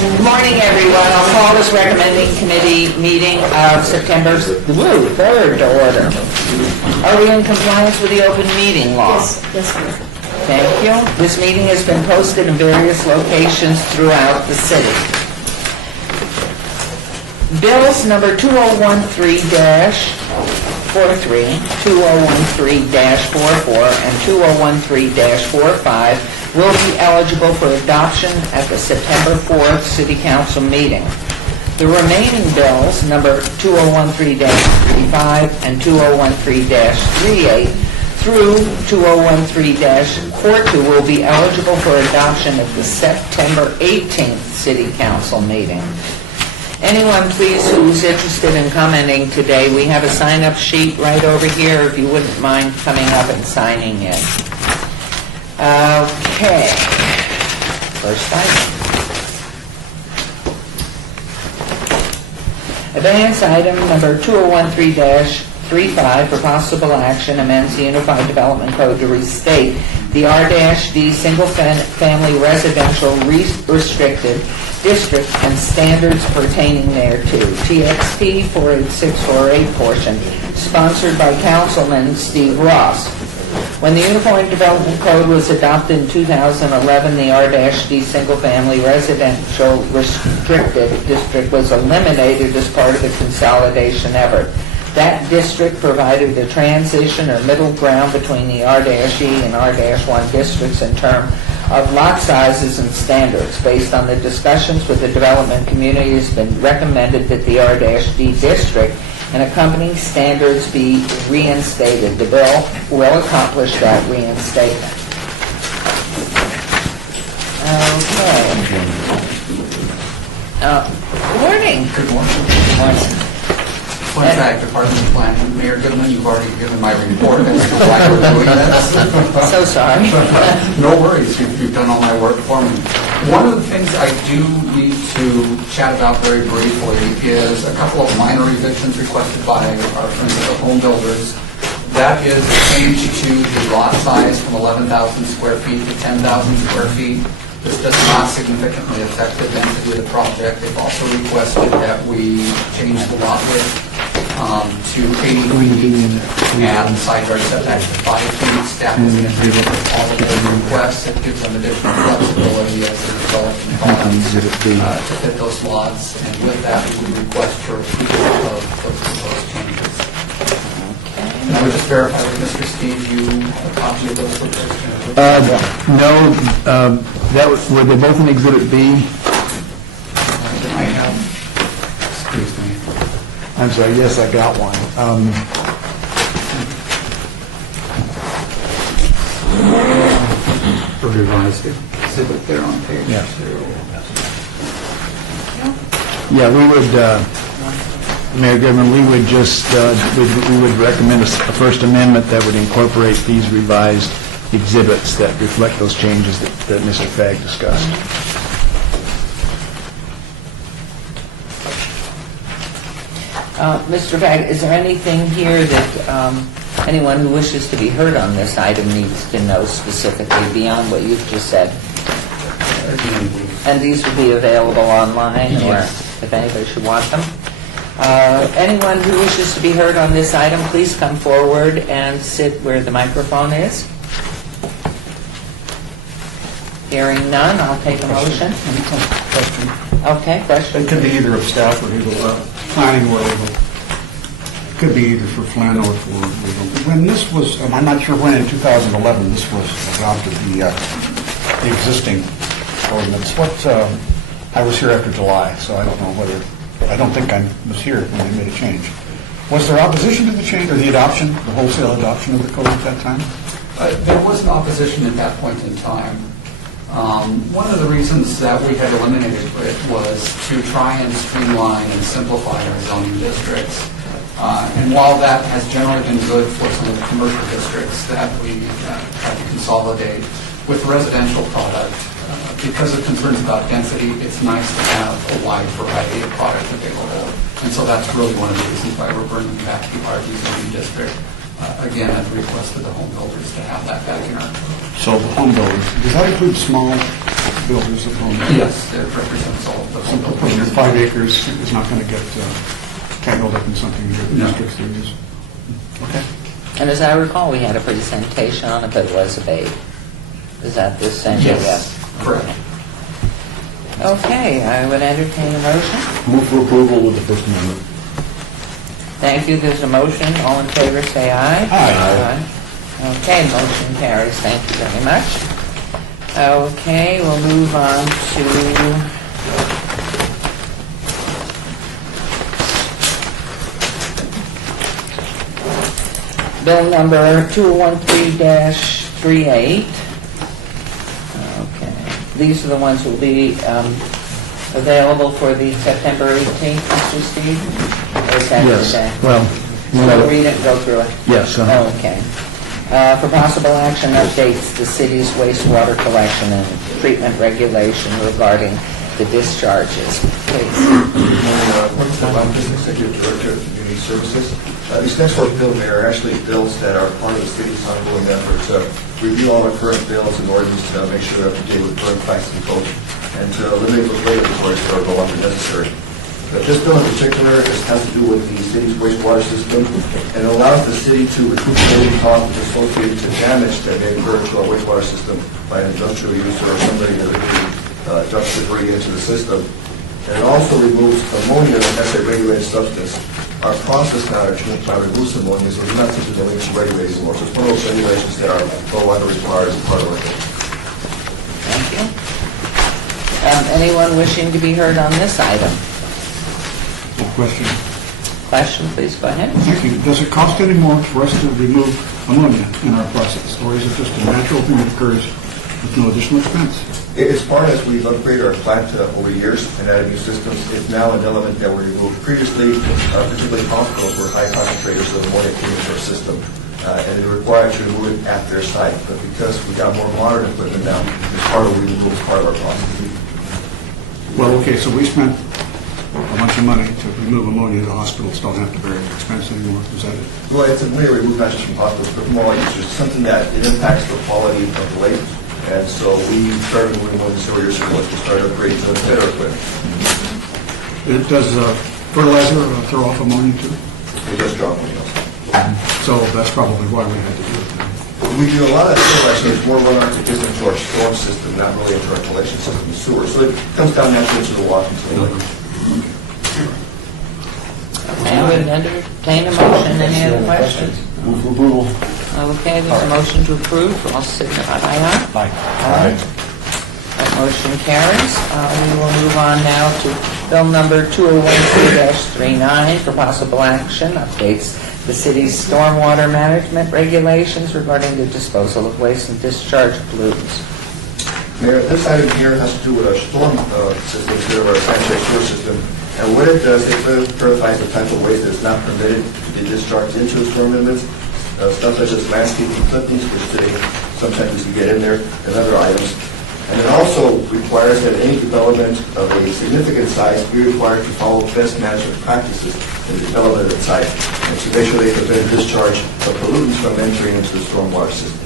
Good morning, everyone. I'll call this recommending committee meeting of September 3rd to order. Are we in compliance with the open meeting law? Yes, ma'am. Thank you. This meeting has been posted in various locations throughout the city. Bills number 2013-43, 2013-44, and 2013-45 will be eligible for adoption at the September 4th City Council meeting. The remaining bills, number 2013-35 and 2013-38 through 2013-42, will be eligible for adoption at the September 18th City Council meeting. Anyone, please, who's interested in commenting today, we have a sign-up sheet right over here, if you wouldn't mind coming up and signing in. Okay. First item. Advance item number 2013-35 for possible action amends the Unified Development Code to restate the R-D single-family residential restricted district and standards pertaining thereto. TXP 48648 portion, sponsored by Councilman Steve Ross. When the Unified Development Code was adopted in 2011, the R-D single-family residential restricted district was eliminated as part of the consolidation effort. That district provided a transition or middle ground between the R-E and R-1 districts in terms of lot sizes and standards. Based on the discussions with the development community, it has been recommended that the R-D district and accompanying standards be reinstated. The bill will accomplish that reinstatement. Okay. Good morning. Good morning. Good morning. Fun fact, Department of Planning, Mayor Goodman, you've already given my report as to why we're doing this. So sorry. No worries, you've done all my work for me. One of the things I do need to chat about very briefly is a couple of minor revisions requested by our friends at the Home Builders. That is a change to the lot size from 11,000 square feet to 10,000 square feet. This does not significantly affect the density of the project. They've also requested that we change the lot width to 80 feet and side yard setback to 5 feet. Staff is in agreement with all of those requests. It gives them additional flexibility as they're developing bonds to fit those lots. And with that, we would request for approval of those proposed changes. And I would just verify with Mr. Steve, you have a copy of those proposed changes? No, were they both in Exhibit B? I have, excuse me. I'm sorry, yes, I got one. Revised exhibit there on page 2. Yeah, we would, Mayor Goodman, we would just, we would recommend a first amendment that would incorporate these revised exhibits that reflect those changes that Mr. Fagg discussed. Mr. Fagg, is there anything here that anyone who wishes to be heard on this item needs to know specifically beyond what you've just said? And these will be available online, or if anybody should want them? Anyone who wishes to be heard on this item, please come forward and sit where the microphone is. Hearing none, I'll take a motion. Question. Okay, question. It could be either of staff or legal, planning or legal. It could be either for Flynn or for legal. When this was, I'm not sure when in 2011 this was adopted, the existing ordinance. I was here after July, so I don't know whether, I don't think I was here when they made a change. Was there opposition to the change or the adoption, the wholesale adoption of the code at that time? There was an opposition at that point in time. One of the reasons that we had eliminated it was to try and streamline and simplify our zoning districts. And while that has generally been good for some of the commercial districts that we had to consolidate with residential product, because of concerns about density, it's nice to have a wide variety of product available. And so that's really one of the reasons why we're bringing back the RD zoning district. Again, at the request of the home builders to have that back in our code. So the home builders, does that include small builders of homes. Yes, it represents all of the home Your builders. 5 acres is not going to get tangled up in something that No. restricts their use. Okay. And as I recall, we had a presentation on it, but it was a babe. Is that the same? Yes. Correct. Okay, I would entertain a motion. Move for approval with the First Amendment. Thank you, there's a motion. All in favor, say aye. Aye. Okay, motion carries. Thank you very much. Okay, we'll move on to bill number 213-38. Okay, these are the ones that will be available for the September 18th, Mr. Steve? Or is that Yes, today? well, So read it and go through it. yes, Okay. For possible action, updates the city's wastewater collection and treatment regulation regarding the discharges. Please. I'm just Executive Director of Community Services. These next four bills, Mayor, are actually bills that are part of the city's ongoing effort to review all our current bills in order to make sure they're up to date with current prices and codes, and to eliminate those regulatories that are no longer necessary. But this bill in particular has to do with the city's wastewater system, and it allows the city to recoup any costs associated to damage that may occur to our wastewater system by an industrial user or somebody that dumps debris into the system. And it also removes ammonia as a regulated substance. Our process now to try to remove ammonia, so it's not something that we need to regulate anymore. So it's one of those regulations that are no longer required as part of our code. Thank you. Anyone wishing to be heard on this item? Good question. Question, please go ahead. Thank you. Does it cost any more for us to remove ammonia in our process, or is it just a natural thing that occurs with no additional expense? As far as we've upgraded our plant over years and added new systems, it's now an element that we removed previously, particularly hospitals were high concentrators of ammonia came into our system, and they were required to remove it at their site. But because we got more modern equipment now, it's part of what we remove as part of our process. Well, okay, so we spent a bunch of money to remove ammonia. The hospitals don't have to bear the expense anymore. Is that it? Well, it's a way to remove not just from hospitals, but from all users, something that it impacts the quality of the lake. And so we started moving more than several years ago to start upgrading to better equipment. Does fertilizer throw off ammonia too? It does drop on you. So that's probably why we had to do it. We do a lot of collection, it's more run our into our storm system, not really into our collection system and sewer. So it comes down naturally to the Washington Lake. Okay, I would entertain a motion. Any other questions? Move for approval. Okay, there's a motion to approve. All signify by aye. Aye. That motion carries. We will move on now to bill number 2012-39 for possible action. Updates the city's stormwater management regulations regarding the disposal of waste and discharge pollutants. Mayor, this item here has to do with our storm system instead of our sanitary sewer system. And what it does, it verifies the type of waste that's not permitted to be discharged into the storm limits. Stuff such as landscaping clippings, which today sometimes you can get in there, and other items. And it also requires that any development of a significant size be required to follow best management practices in the development of the site, and to make sure they prevent discharge of pollutants from entering into the stormwater system.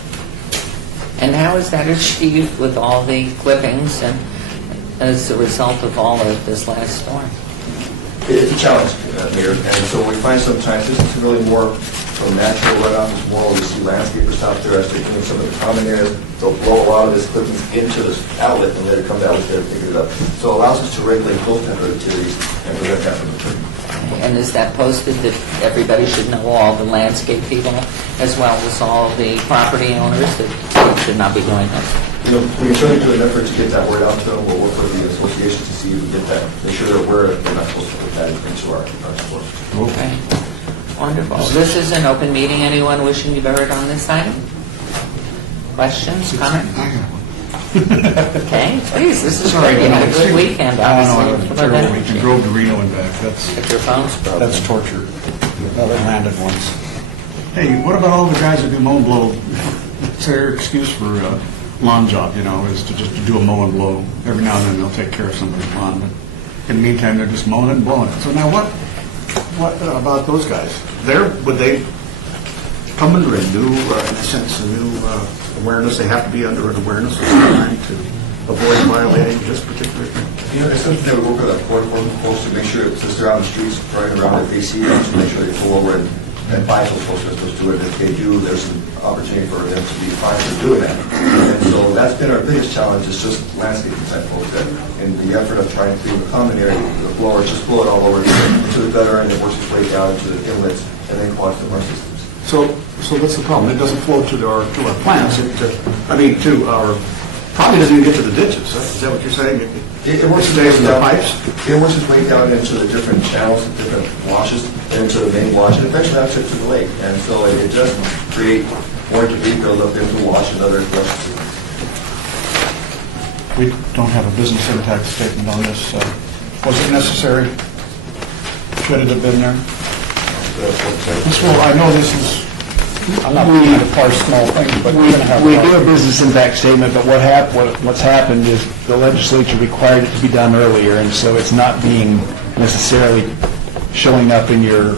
And how is that achieved with all the clippings and as a result of all of this last storm? It's a challenge, Mayor, and so we find sometimes this is really more from natural runoff. It's more we see landscapers out there as they're doing some of the common areas. They'll blow a lot of this clippings into the outlet and let it come down instead of picking it up. So it allows us to regulate those type of activities and prevent that from occurring. And is that posted that everybody should know, all the landscape people, as well as all the property owners, that they should not be doing this? You know, we can certainly do an effort to get that word out to them. We'll work with the association to see if we get that, make sure they're aware that they're not supposed to put that into our sport. Okay. Wonderful. This is an open meeting. Anyone wishing to be heard on this item? Questions, comments? I have one. Okay, please, this is Sorry, great. You had a it's- good weekend, I know, it obviously. was a How about terrible that? week. We drove to Reno and back. If your phone's broken. That's torture. Well, it landed once. Hey, what about all the guys that do mow and blow? It's their excuse for a lawn job, you know, is to just do a mow and blow. Every now and then they'll take care of somebody's lawn, but in the meantime, they're just mowing it and blowing it. So now what about those guys? Would they come under a new, in a sense, a new awareness? They have to be under an awareness of trying to avoid violating this particular thing? You know, it's something that we work with our court enforcement folks to make sure, since they're out on the streets, driving around, if they see them, to make sure they pull over and advise those folks they're supposed to do it. If they do, there's an opportunity for them to be fined for doing that. And so that's been our biggest challenge, is just landscaping type folks, that in the effort of trying to clean the common area, the blowers just blow it all over into the gutter, and it works its way down into the inlets, and then clogs the our systems. So that's the problem. It doesn't flow to our plants. Probably doesn't even get to the ditches. Is that what you're saying? It works its stays way in the down. pipes? It works its way down into the different channels, the different washes, and into the main wash, and eventually that's it to the lake. And so it does create more debris buildup into the wash and other flush systems. We don't have a business impact statement on this. Was it necessary? Should it have been there? I know this is, I'm not trying to parse small things, but we're going to have... We do a business impact statement, but what's happened is the legislature required it to be done earlier, and so it's not being necessarily showing up in your,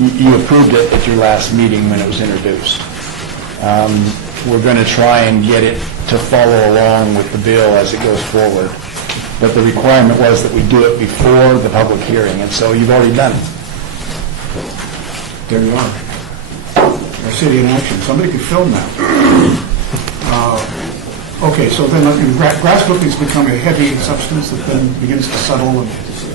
you approved it at your last meeting when it was introduced. We're going to try and get it to follow along with the bill as it goes forward. But the requirement was that we do it before the public hearing, and so you've already done it. There you are. Our city in action. Somebody could film that. Okay, so then grass clippings become a heavy substance that then begins to settle and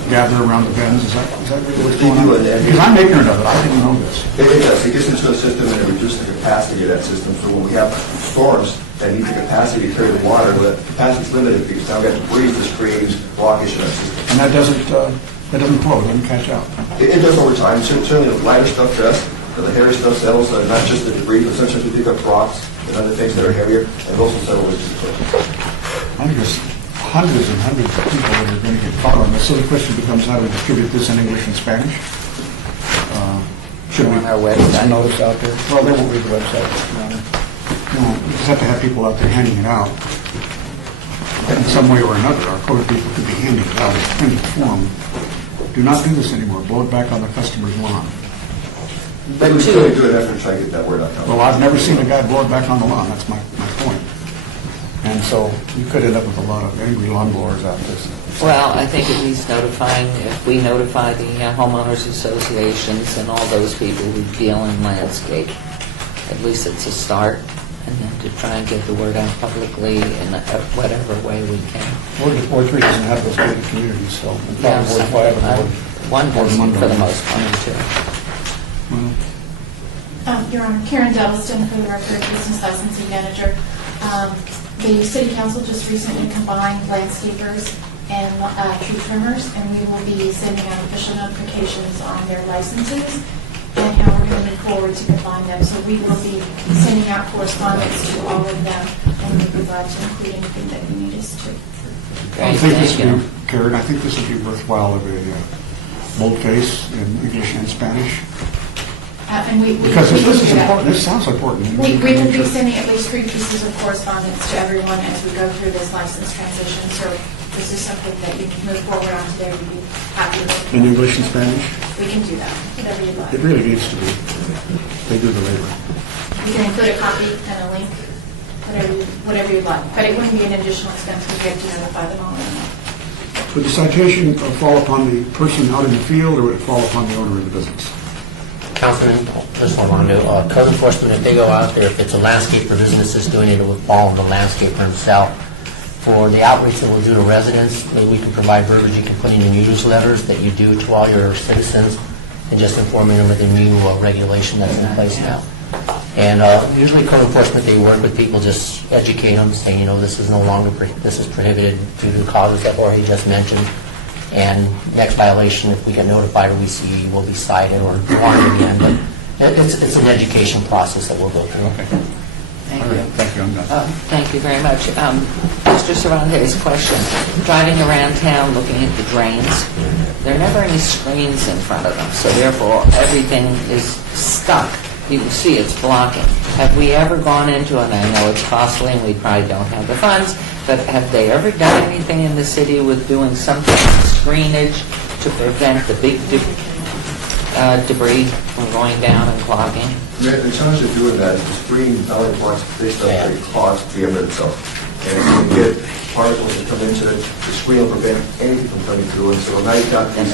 gather around the bends. Is that really what's going on? Because I'm ignorant of it. I didn't know this. It does. It gets into the system and it reduces the capacity of that system. So when we have storms that need the capacity to carry the water, well, the capacity is limited because now we have to breathe this creates blockage in our system. And that doesn't flow. It doesn't catch out. It does over time. Certainly the lighter stuff does. The heavier stuff settles, not just the debris, but sometimes we pick up rocks and other things that are heavier, and those will settle into the cliff. I think there's hundreds and hundreds of people that are going to get caught on this. So the question becomes how to distribute this in English and Spanish. Should we On our website. notice out there? Well, they won't read the website. We just have to have people out there handing it out. In some way or another, our code people could be handing it out in printed form. Do not do this anymore. Blow it back on the customer's lawn. But we still do an effort to try to get that word out. Well, I've never seen a guy blow it back on the lawn. That's my point. And so you could end up with a lot of angry lawn blowers out there. Well, I think at least notifying, if we notify the homeowners associations and all those people who deal in landscape, at least it's a start, and then to try and get the word out publicly in whatever way we can. Ward 3 doesn't have those gated communities, so Yeah, Ward 5 and Ward... one person for the most part, too. Your Honor, Karen Devliston, for the record, Business Licensing Manager. The City Council just recently combined landscapers and tree trimmers, and we will be sending out official notifications on their licenses and how we're going to move forward to combine them. So we will be sending out correspondence to all of them, and we'll be glad to include anything that you need us to. I Great, think this thank would you. be, Karen, I think this would be worthwhile of a boldface in English and Spanish. And we Because we this is will do that. important, this sounds important. We will be sending at least 3 pieces of correspondence to everyone as we go through this license transition. So this is something that you can move forward on today. We'd be happy with. In English and Spanish? We can do that, whatever you'd like. It really needs to be. They do the labor. We can include a copy and a link, whatever you'd like. But it wouldn't be an additional expense because we have to notify them all. Would the citation fall upon the person out in the field, or would it fall upon the owner of the business? Councilman, just hold on to code enforcement, if they go out there, if it's a landscaper business that's doing it, it would fall on the landscaper himself. For the outreach that we'll do to residents, maybe we can provide verbiage you can put in your newsletters that you do to all your citizens and just informing them of the new regulation that's in place now. And usually code enforcement, they work with people, just educate them, saying, this is no longer, this is prohibited due to the causes that Jorge just mentioned. And next violation, if we get notified or we see, we'll be cited or warned again. But it's an education process that we'll go through. Okay. Thank All you. right, thank you, I'm done. Thank you very much. Mr. Cervantes' question. Driving around town looking at the drains, there are never any screens in front of them, so therefore everything is stuck. You can see it's blocking. Have we ever gone into, and I know it's costly and we probably don't have the funds, but have they ever done anything in the city with doing some kind of screenage to prevent the big debris from going down and clogging? The challenge of doing that is the screen not only blocks big stuff, but it clogs the inlet itself. And if you can get particles that come into it. The screen will prevent anything from coming through. And so now you've got these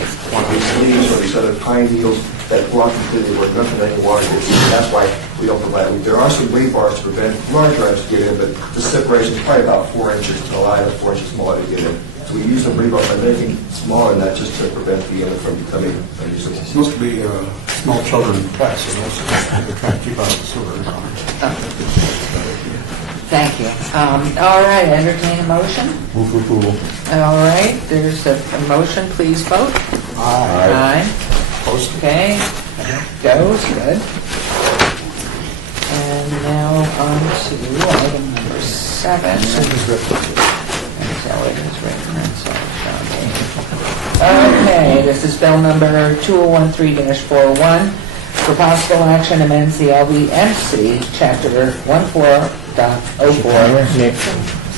leaves or these other pine needles that block completely where nothing any water gets in. That's why we don't provide it. There are some weight bars to prevent larger items to get in, but the separation is probably about 4 inches to allow it 4 inches smaller to get in. So we use some rebar by anything smaller than that just to prevent the inlet from becoming unusable. It's supposed to be small children in class, so they're trying to keep out the sewer. Thank you. All right, entertain a motion. Move for approval. All right, there's a motion, please vote. Aye. Okay, goes, good. And now on to item number 7. That's how it is written, that's how it's shown. Okay, this is bill number 2013-41. For possible action amends the LVMC, Chapter 14.04.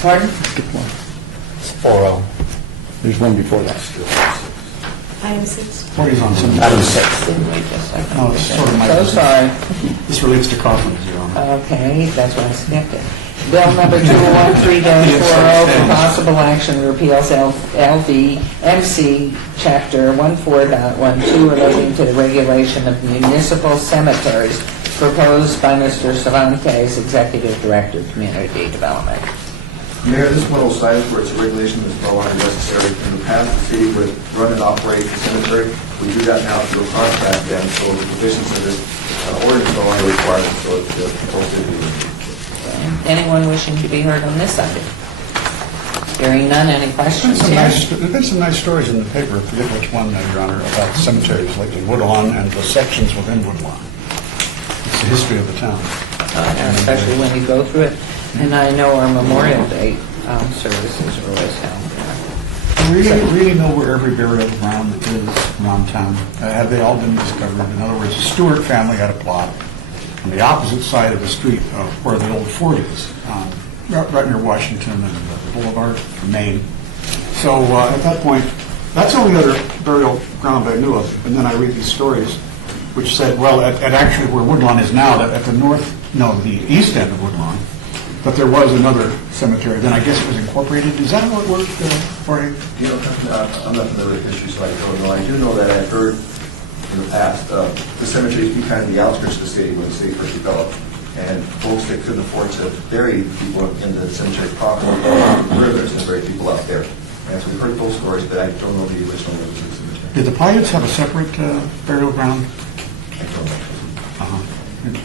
Pardon? It's 4-0. There's one before that. Item 6. What is on some? Item 6. Didn't we just second? No, it's sort of my So business. sorry. This relates to coffins, Your Honor. Okay, that's why I skipped it. Bill number 2013-40 for possible action repeals LVMC Chapter 14.12 relating to the regulation of municipal cemeteries proposed by Mr. Cervantes, Executive Director of Community Development. Mayor, this is one of those items where it's a regulation that's no longer necessary. In the past, the city would run and operate the cemetery. We do that now through a contract, and so the provisions of this ordinance no longer require it, so it's proposed to be. Anyone wishing to be heard on this item? Hearing none, any questions? There's been some nice stories in the paper, I forget which one, Your Honor, about cemeteries like in Woodlawn and the sections within Woodlawn. It's the history of the town. Especially when you go through it. And I know our Memorial Day services are always held. Really know where every burial ground is around town. Have they all been discovered? In other words, the Stewart family had a plot on the opposite side of the street of where the old fort is, right near Washington and the Boulevard, Maine. So at that point, that's the only other burial ground I knew of. And then I read these stories, which said, well, at actually where Woodlawn is now, at the the east end of Woodlawn, but there was another cemetery. Then I guess it was incorporated. Is that how it worked, Jorge? You know, I'm not familiar with history, so I don't know. I do know that I've heard in the past, the cemetery used to be kind of the outskirts of the city when the city first developed. And folks that couldn't afford to bury people in the cemetery proper, rivers and bury people out there. And so we've heard those stories, but I don't know the original rivers of the cemetery. Did the Piutes have a separate burial ground? I don't know.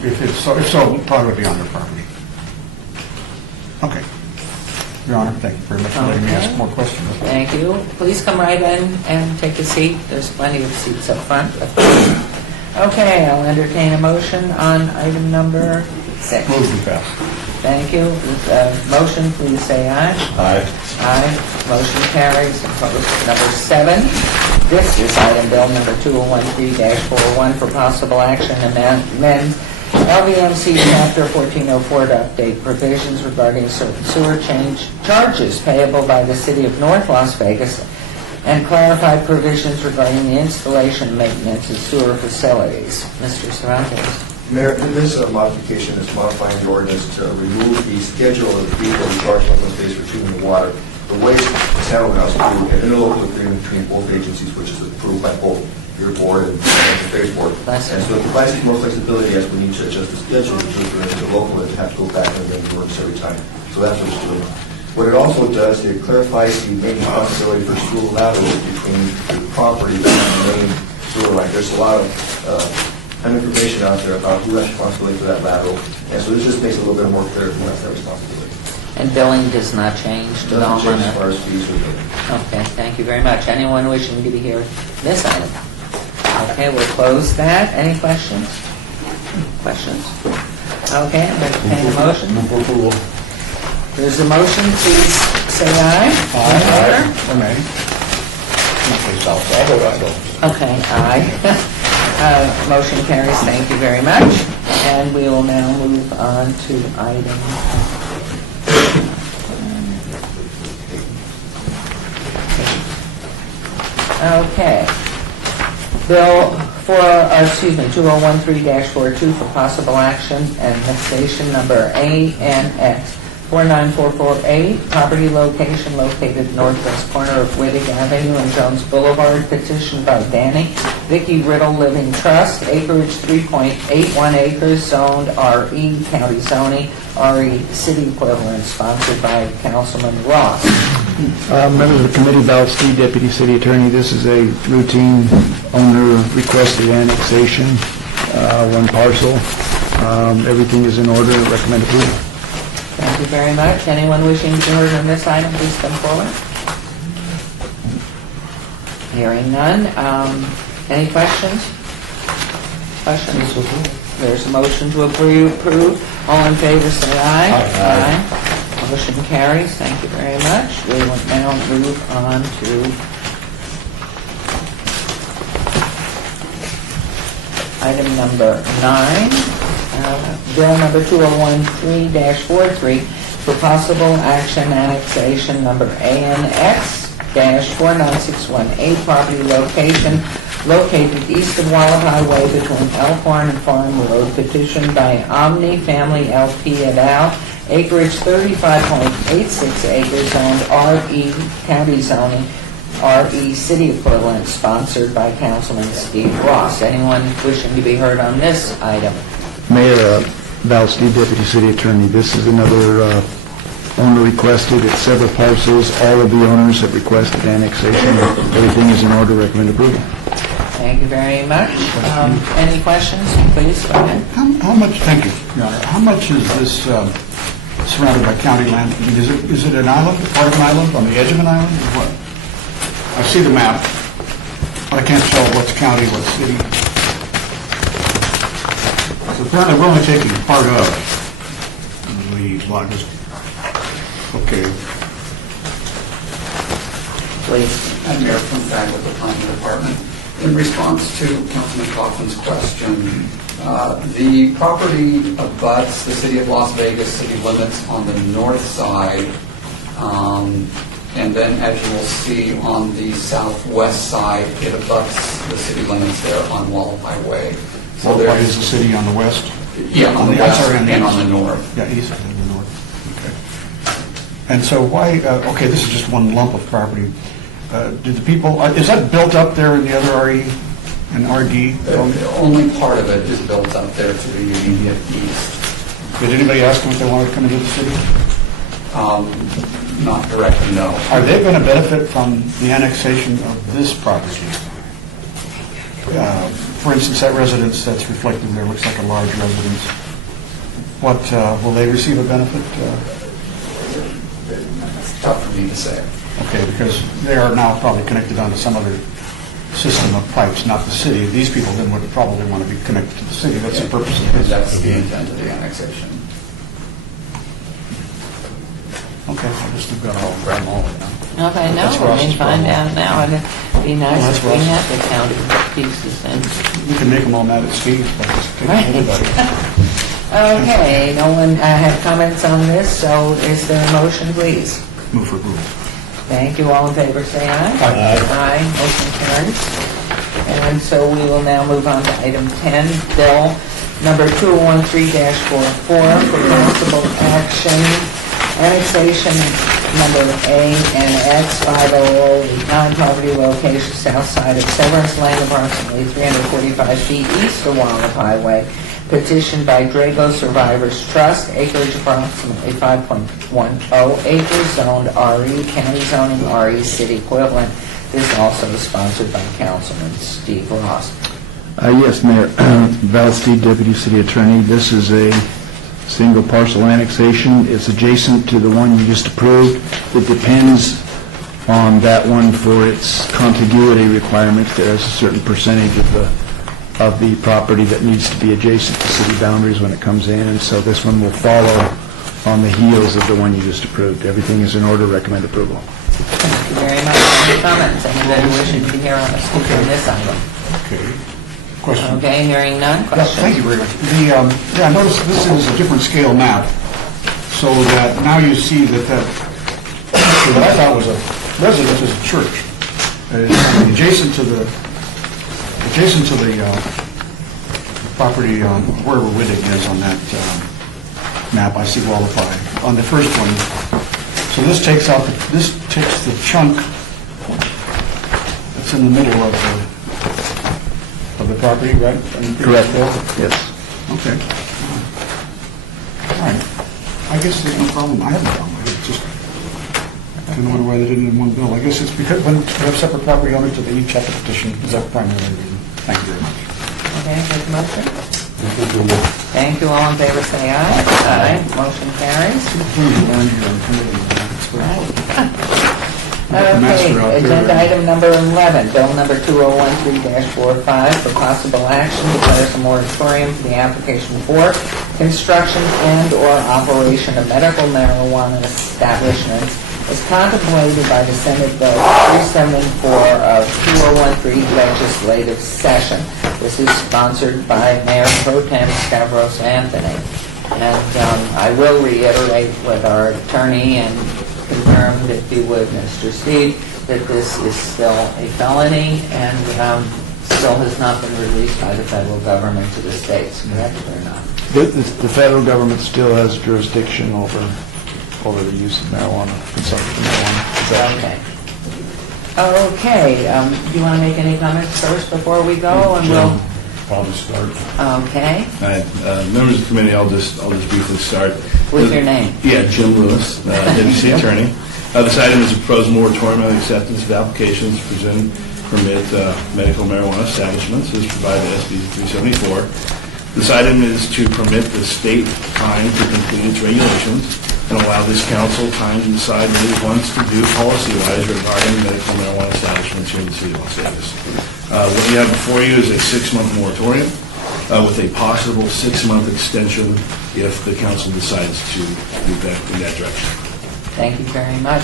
If so, it probably would be on their property. Okay. Your Honor, thank you very much for letting me ask more questions. Thank you. Please come right in and take a seat. There's plenty of seats up front. Okay, I'll entertain a motion on item number 6. Move to pass. Thank you. Motion, please say aye. Aye. Aye. Motion carries. Opposed, number 7. This is item bill number 2013-41 for possible action amend LVMC Chapter 1404 to update provisions regarding certain sewer charges payable by the City of North Las Vegas and clarify provisions regarding the installation and maintenance of sewer facilities. Mr. Cervantes. Mayor, in this modification is modifying the ordinance to remove the schedule of the fee that we charge local space for treating the water. The waste is handled now through an interlocal agreement between both agencies, which is approved by both your board and the Affairs Board. And so it provides more flexibility as we need to adjust the schedule to do the local and have to go back and then work every time. So that's what it's doing. What it also does, it clarifies the main responsibility for sewer laterals between the property and the main sewer line. There's a lot of information out there about who has responsibility for that lateral. And so this just makes it a little bit more clear who has that responsibility. And billing does not change? It doesn't change as far as fees or billing. Okay, thank you very much. Anyone wishing to be here this item? Okay, we'll close that. Any questions? Questions? Okay, I'm going to entertain a motion. Move for approval. There's a motion, please say aye. Aye. Okay. Okay, aye. Motion carries. Thank you very much. And we will now move on to item... Okay. Bill 2013-42 for possible action and annexation number ANX 49448, property location located northwest corner of Whittick Avenue and Jones Boulevard, petitioned by Danny Vicky Riddle Living Trust, acreage 3.81 acres, zoned RE, county zoning, RE city equivalent, sponsored by Councilman Ross. Members of the committee, Val Steed, Deputy City Attorney, this is a routine owner requested annexation, one parcel. Everything is in order, recommend approval. Thank you very much. Anyone wishing to be heard on this item, please come forward. Hearing none. Any questions? Questions? There's a motion to approve. All in favor, say aye. Aye. Motion carries. Thank you very much. We will now move on to item number 9. Bill number 2013-43 for possible action annexation number ANX-49618, property location located east of Walla Highway between Elkhorn and Farm Road, petitioned by Omni Family LP et al., acreage 35.86 acres, zoned RE, county zoning, RE city equivalent, sponsored by Councilman Steve Ross. Anyone wishing to be heard on this item? Mayor, Val Steed, Deputy City Attorney, this is another owner requested. It's several parcels. All of the owners have requested annexation. Everything is in order, recommend approval. Thank you very much. Any questions? Please, go ahead. How much, thank you, Your Honor, how much is this surrounded by county land? I mean, is it an island, part of an island, on the edge of an island, or what? I see the map, but I can't tell what's county, what's city. So apparently, we're only taking part of the lot. Okay. Please. I'm Mayor Flinfag with the Planning Department. In response to Councilman Coughlin's question, the property abuts the city of Las Vegas city limits on the north side, and then as you will see on the southwest side, it abuts the city limits there on Wall Highway. So Why is the city on the west? Yeah, on the I'm west sorry, on the and east. on the north. Yeah, east and the north. Okay. And so why, okay, this is just one lump of property. Did the people, is that built up there in the other RE and RD? Only part of it is built up there to the immediate east. Did anybody ask them if they wanted to come into the city? Not directly, no. Are they going to benefit from the annexation of this property? For instance, that residence that's reflected there looks like a large residence. What, will they receive a benefit? It's tough for me to say. Okay, because they are now probably connected onto some other system of pipes, not the city. These people then would probably want to be connected to the city. That's the purpose of this. That's the intent of the annexation. Okay, I just have got all grab all of them. Okay, no, That's we Ross's can find problem. out now. And it'd be nice that's if we Ross. had the county pieces then. You can make them all mad at Steve, but just take Right. anybody. Okay, no one have comments on this, so is there a motion, please? Move for approval. Thank you. All in favor, say aye. Aye. Motion carries. And so we will now move on to item 10, bill number 2013-44 for possible action, annexation number ANX 5009, property location south side of Severance Lane, approximately 345 feet east of Walnut Highway, petitioned by Drago Survivors Trust, acreage approximately 5.10 acres, zoned RE, county zoning, RE city equivalent. This also is sponsored by Councilman Steve Ross. Yes, Mayor. Val Steed, Deputy City Attorney. This is a single parcel annexation. It's adjacent to the one you just approved. It depends on that one for its contiguity requirements. There's a certain percentage of the property that needs to be adjacent to city boundaries when it comes in, and so this one will follow on the heels of the one you just approved. Everything is in order. Recommend approval. Thank you very much. Any comments? Anybody wishing to hear on this item? Okay. Question. Okay, hearing none. Yeah, Question? thank you very much. Yeah, I noticed this is a different scale map, so that now you see that what I thought was a residence is a church. It's adjacent to the property on wherever Whittick is on that map, I see well defined. On the first one, so this takes the chunk that's in the middle of the property, right? Correct. Yes. Okay. All right. I guess there's no problem. I have no problem. I just kind of wonder why they did it in one bill. I guess it's because when you have separate property owners, do they each have a petition? Is that the primary reason? Thank you very much. Okay, take a motion. Thank you, all in favor, say aye. Aye. Motion carries. Okay, agenda item number 11, bill number 2013-45, for possible action, declares a moratorium for the application for construction and/or operation of medical marijuana establishments as contemplated by the Senate Bill 374 of 2013 legislative session. This is sponsored by Mayor Pro Tem Stavros Anthony. And I will reiterate with our attorney and confirm, if you would, Mr. Steve, that this is still a felony and still has not been released by the federal government to the states, correct or not? The federal government still has jurisdiction over the use of marijuana, consumption of marijuana. Okay. Okay, do you want to make any comments first before we go? And we'll Probably start. Okay, Hi, members of the committee, I'll just briefly start. with your name. Yeah, Jim Lewis, Deputy City Attorney. This item is a proposed moratorium on the acceptance of applications to present permit medical marijuana establishments as provided by SB 374. This item is to permit the state time to complete its regulations and allow this council time to decide what it wants to do policy-wise regarding medical marijuana establishments here in the city of Las Vegas. What you have before you is a 6-month moratorium with a possible 6-month extension if the council decides to move in that direction. Thank you very much.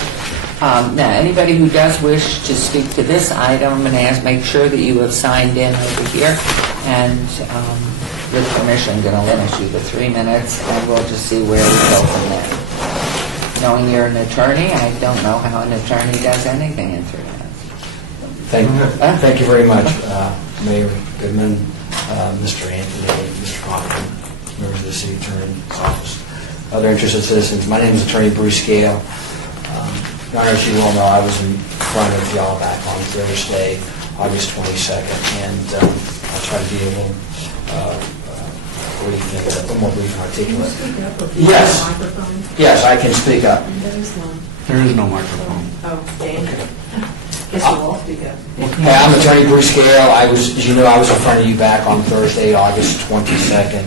Now, anybody who does wish to speak to this item, and make sure that you have signed in over here, and with permission, I'm going to limit you to 3 minutes, and we'll just see where we go from there. Knowing you're an attorney, I don't know how an attorney does anything in 3 minutes. Thank you very much, Mayor Goodman, Mr. Anthony, Mr. Hoffman, members of the City Attorney's Office, other interested citizens. My name is Attorney Bruce Gale. Your Honor, as you well know, I was in front of y'all back on Thursday, August 22nd, and I'll try to be a little more brief and articulate. Yes, I can speak up. There is no microphone. Oh, dang. Guess we'll all speak up. Hey, I'm Attorney Bruce Gale. As you know, I was in front of you back on Thursday, August 22nd,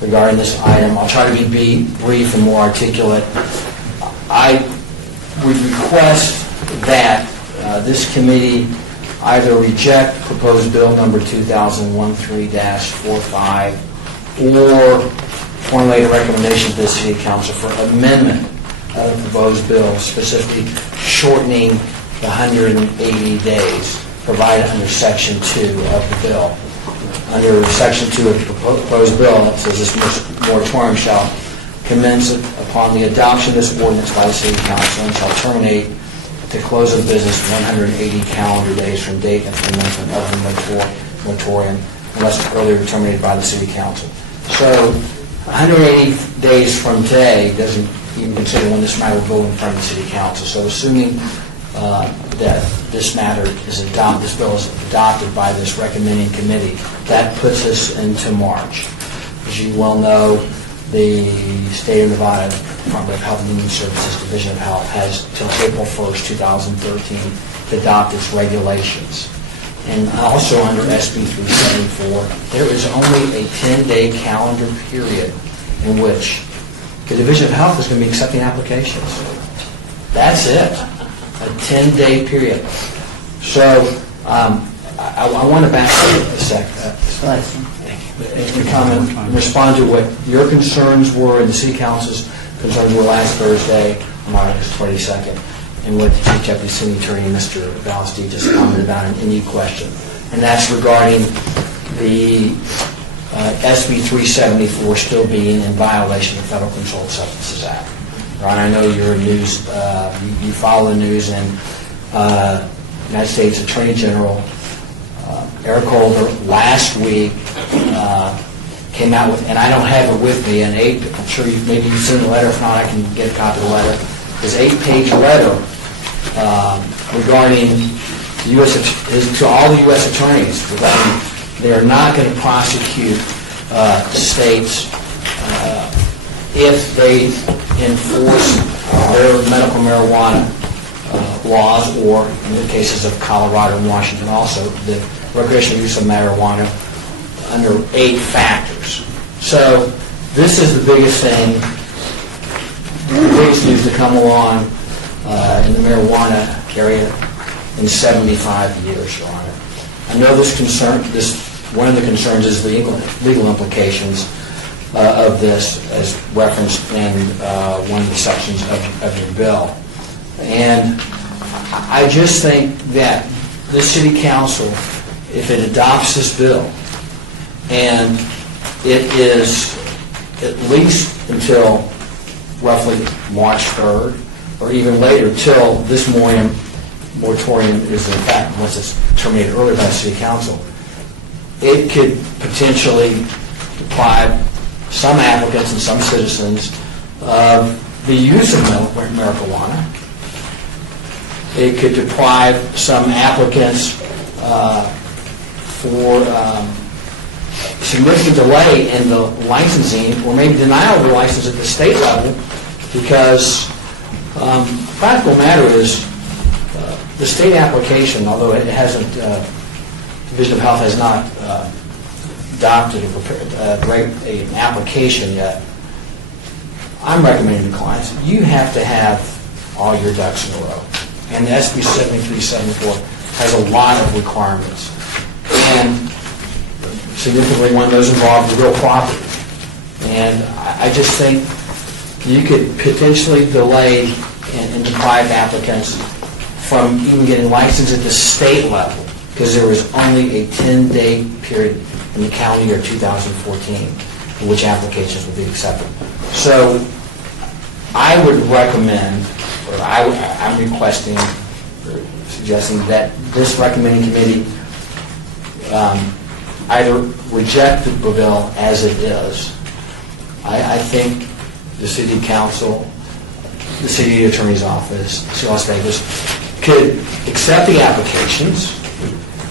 regarding this item. I'll try to be brief and more articulate. I would request that this committee either reject proposed bill number 2013-45 or formulate a recommendation to the City Council for amendment of the proposed bill, specifically shortening the 180 days provided under Section 2 of the bill. Under Section 2 of the proposed bill, it says this moratorium shall commence upon the adoption of this ordinance by the City Council and shall terminate at the close of business 180 calendar days from date of commencement of the moratorium, unless earlier terminated by the City Council. So 180 days from today doesn't even consider when this matter will go in front of the City Council. So assuming that this bill is adopted by this recommending committee, that puts us into March. As you well know, the State of Nevada Department of Health and Human Services Division of Health has till April 1st, 2013 to adopt its regulations. And also under SB 374, there is only a 10-day calendar period in which the Division of Health is going to be accepting applications. That's it. A 10-day period. So I want to back up a second and comment and respond to what your concerns were and the City Council's concerns were last Thursday on August 22nd, and what the Chief Deputy City Attorney, Mr. Valsti, just commented about in any question. And that's regarding the SB 374 still being in violation of the Federal Controlled Substances Act. Ron, I know you're a news, you follow the news, and United States Attorney General Eric Holder last week came out with, and I don't have it with me, I'm sure maybe you've seen the letter, if not, I can get a copy of the letter. This 8-page letter regarding to all the U.S. attorneys, regarding they are not going to prosecute states if they enforce their medical marijuana laws, or in the cases of Colorado and Washington also, the recreational use of marijuana under 8 factors. So this is the biggest thing, the biggest news to come along in the marijuana area in 75 years, Your Honor. I know one of the concerns is the legal implications of this, as referenced in one of the sections of your bill. And I just think that the City Council, if it adopts this bill, and it is at least until roughly March 3rd, or even later, till this moratorium is in fact, once it's terminated earlier by the City Council, it could potentially deprive some applicants and some citizens of the use of marijuana. It could deprive some applicants for significant delay in the licensing, or maybe denial of the license at the state level, because the practical matter is the state application, although it hasn't, Division of Health has not adopted or prepared an application yet. I'm recommending to clients, you have to have all your ducks in a row. And the SB 7374 has a lot of requirements. And significantly, one of those involved real property. And I just think you could potentially delay and deprive applicants from even getting licensed at the state level, because there was only a 10-day period in the calendar year 2014 in which applications would be accepted. So I would recommend, or I'm requesting, or suggesting that this recommending committee either reject the bill as it is. I think the City Council, the City Attorney's Office, City of Las Vegas, could accept the applications,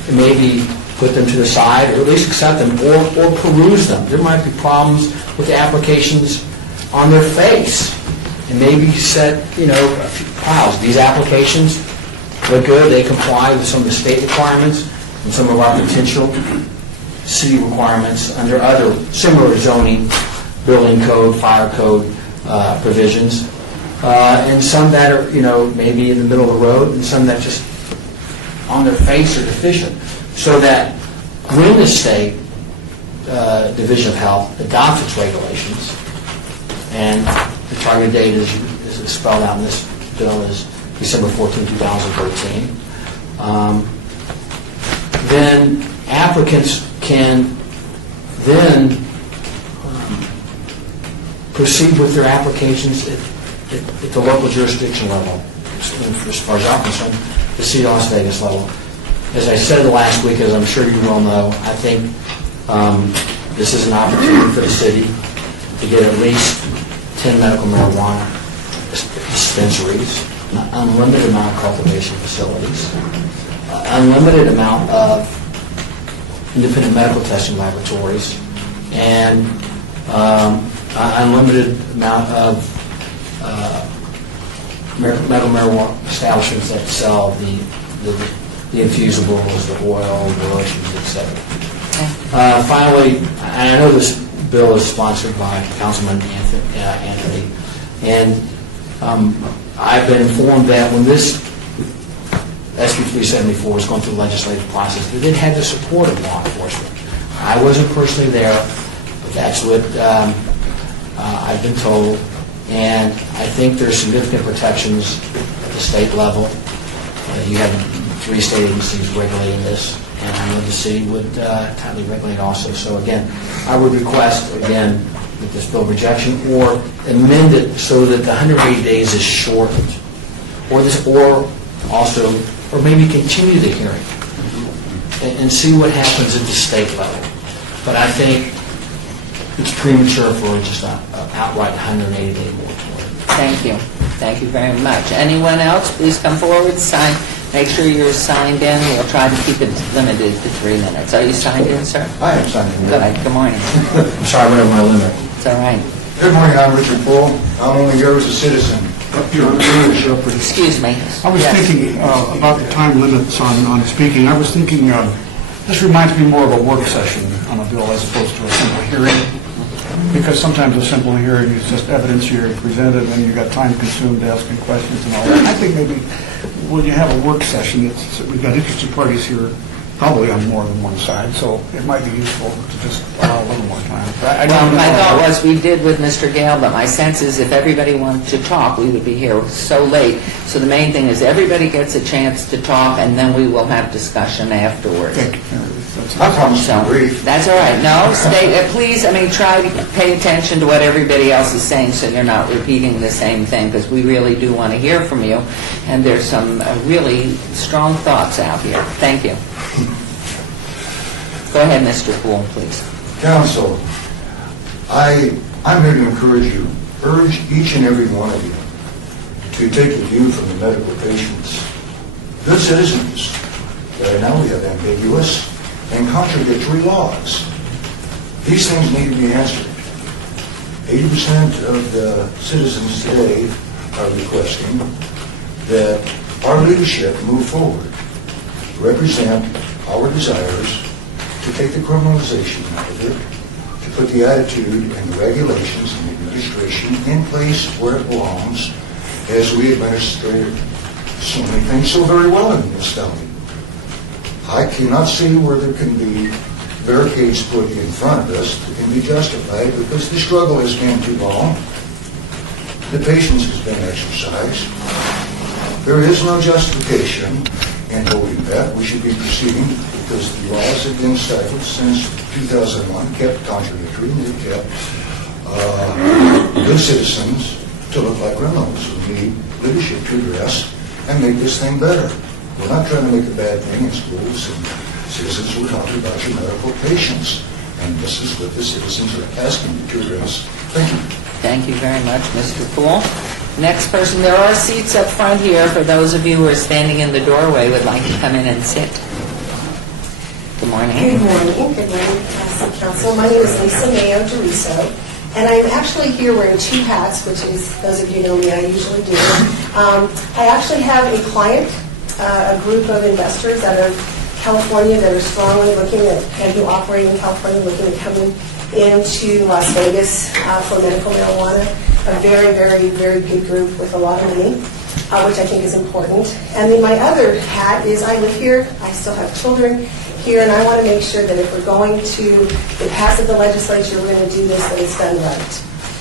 and maybe put them to the side, or at least accept them, or peruse them. There might be problems with the applications on their face, and maybe set, a few piles. These applications look good, they comply with some of the state requirements, and some of our potential city requirements under other similar zoning, building code, fire code provisions, and some that are, maybe in the middle of the road, and some that just on their face are deficient. So that when the state Division of Health adopts its regulations, and the target date is spelled out in this bill is December 14, 2013, then applicants can then proceed with their applications at the local jurisdiction level, as far as I'm concerned, the City of Las Vegas level. As I said last week, as I'm sure you well know, I think this is an opportunity for the city to get at least 10 medical marijuana dispensaries, an unlimited amount of cultivation facilities, unlimited amount of independent medical testing laboratories, and unlimited amount of medical marijuana establishments that sell the infusables, the oil, the lotions, etc. Finally, I know this bill is sponsored by Councilman Anthony, and I've been informed that when this SB 374 was going through the legislative process, it had the support of law enforcement. I wasn't personally there, but that's what I've been told, and I think there's significant protections at the state level. You have 3 state agencies regulating this, and I know the city would tightly regulate also. So again, I would request, again, that this bill rejection, or amend it so that the 180 days is shortened, or maybe continue the hearing and see what happens at the state level. But I think it's premature for just an outright 180-day moratorium. Thank you. Thank you very much. Anyone else, please come forward, sign, make sure you're signed in. We'll try to keep it limited to 3 minutes. Are you signed in, sir? I am signing it. Good morning. I'm sorry, I went over my limit. It's all right. Good morning, I'm Richard Poole. I'm only here as a citizen. Excuse me. I was Yes. thinking about the time limits on speaking. I was thinking, this reminds me more of a work session on a bill as opposed to a simple hearing. Because sometimes a simple hearing is just evidence here presented, and you've got time consumed asking questions and all that. I think maybe when you have a work session, we've got interested parties here, probably on more than one side, so it might be useful to just allow a little more time. Well, my thought was we did with Mr. Gale, but my sense is if everybody wanted to talk, we would be here so late. So the main thing is everybody gets a chance to talk, and then we will have discussion afterwards. I promise to So, be brief. that's all right. No, stay, please, try to pay attention to what everybody else is saying so you're not repeating the same thing, because we really do want to hear from you, and there's some really strong thoughts out here. Thank you. Go ahead, Mr. Poole, please. Council, I'm here to encourage you, urge each and every one of you to take a view from the medical patients. Good citizens. Right now we have ambiguous and contradictory laws. These things need to be answered. 80% of the citizens today are requesting that our leadership move forward, represent our desires to take the criminalization out of it, to put the attitude and the regulations and the administration in place where it belongs as we administer so many things so very well in this county. I cannot see where there can be barricades put in front of us that can be justified because the struggle has been too long. The patience has been exercised. There is no justification in holding that. We should be proceeding because the laws have been stifled since 2001, kept contradictory, and they've kept good citizens to look like criminals. We need leadership to address and make this thing better. We're not trying to make a bad thing in schools and citizens. We're talking about your medical patients, and this is what the citizens are asking you to address. Thank you. Thank you very much, Mr. Poole. Next person, there are seats up front here for those of you who are standing in the doorway would like to come in and sit. Good morning. Good morning. Good morning, City Council. My name is Lisa Mayo Doriso, and I'm actually here wearing 2 hats, which is, those of you know me, I usually do. I actually have a client, a group of investors out of California that are strongly looking at, and who operate in California, looking at coming into Las Vegas for medical marijuana. A very, very, very good group with a lot of money, which I think is important. And then my other hat is I live here, I still have children here, and I want to make sure that if we're going to pass the legislature, we're going to do this, that it's done right.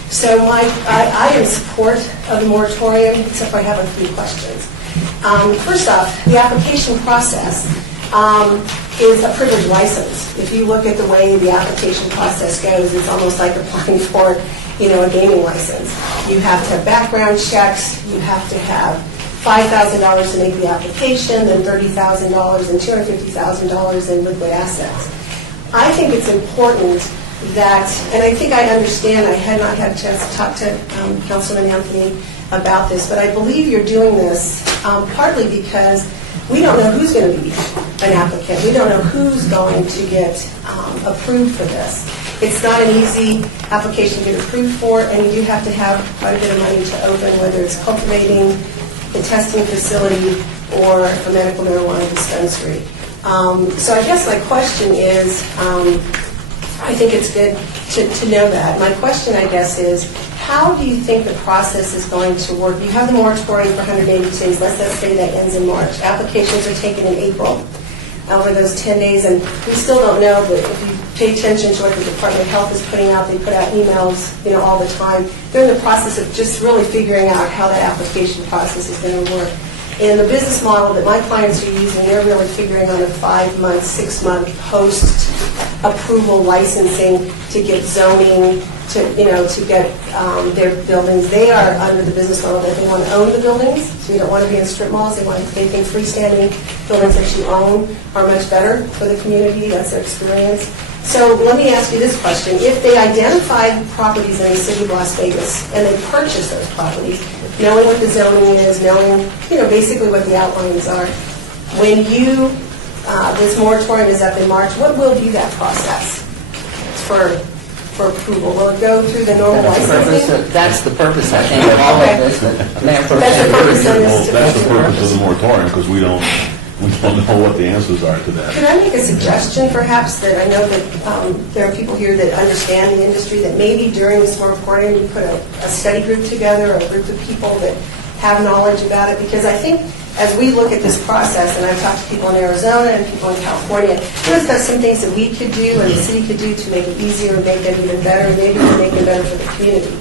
So I am in support of the moratorium, except I have a few questions. First off, the application process is a privilege license. If you look at the way the application process goes, it's almost like applying for, a gaming license. You have to have background checks. You have to have $5,000 to make the application, then $30,000 and $250,000 in liquid assets. I think it's important that, and I think I understand, I had not had a chance to talk to Councilman Anthony about this, but I believe you're doing this partly because we don't know who's going to be an applicant. We don't know who's going to get approved for this. It's not an easy application to get approved for, and you do have to have quite a bit of money to open, whether it's cultivating, the testing facility, or a medical marijuana dispensary. So I guess my question is, I think it's good to know that. My question, I guess, is how do you think the process is going to work? You have the moratorium for 180 days. Let's say that ends in March. Applications are taken in April over those 10 days, and we still don't know, but if you pay attention to what the Department of Health is putting out, they put out emails, all the time. They're in the process of just really figuring out how that application process is going to work. And the business model that my clients are using, they're really figuring on a 5-month, 6-month post-approval licensing to get zoning, to get their buildings. They are under the business model that they want to own the buildings, so you don't want to be in strip malls. They think freestanding buildings that you own are much better for the community. That's their experience. So let me ask you this question. If they identify properties in the city of Las Vegas and they purchase those properties, knowing what the zoning is, knowing, basically what the outlines are, when this moratorium is up in March, what will be that process for approval? Will it go through the normal licensing? That's the purpose, I think, of all of this. that Mayor Pro That's the Tem- purpose of this. That's the purpose of the moratorium, because we don't know what the answers are to that. Can I make a suggestion, perhaps, that I know that there are people here that understand the industry, that maybe during this moratorium, we put a study group together, a group of people that have knowledge about it, because I think as we look at this process, and I've talked to people in Arizona and people in California, there's some things that we could do and the city could do to make it easier and make it even better, and maybe to make it better for the community.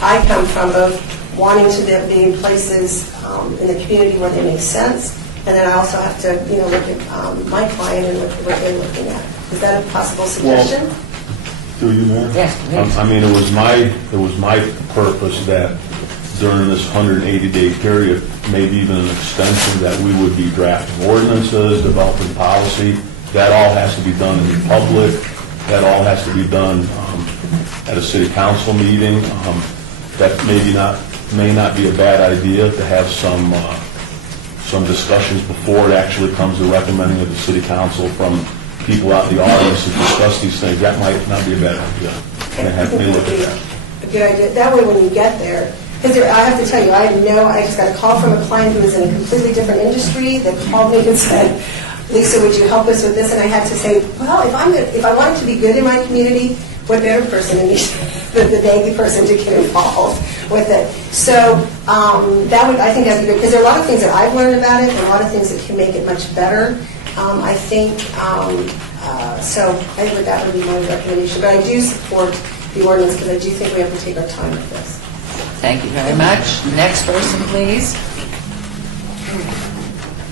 I come from both wanting to be in places in the community where they make sense, and then I also have to, look at my client and look at what they're looking at. Is that a possible suggestion? Do you, Mayor? Yes, please. I mean, it was my purpose that during this 180-day period, maybe even an extension, that we would be drafting ordinances, developing policy. That all has to be done in public. That all has to be done at a city council meeting. That may not be a bad idea to have some discussions before it actually comes to recommending of the city council from people out in the audience to discuss these things. That might not be a bad idea. May look at that. A good idea. That way, when you get there, because I have to tell you, I just got a call from a client who was in a completely different industry that called me and said, Lisa, would you help us with this? And I had to say, well, if I want it to be good in my community, what better person than the daily person to get involved with it? So I think that'd be good, because there are a lot of things that I've learned about it, and a lot of things that can make it much better. I think that would be my recommendation. But I do support the ordinance, because I do think we have to take our time with this. Thank you very much. Next person, please.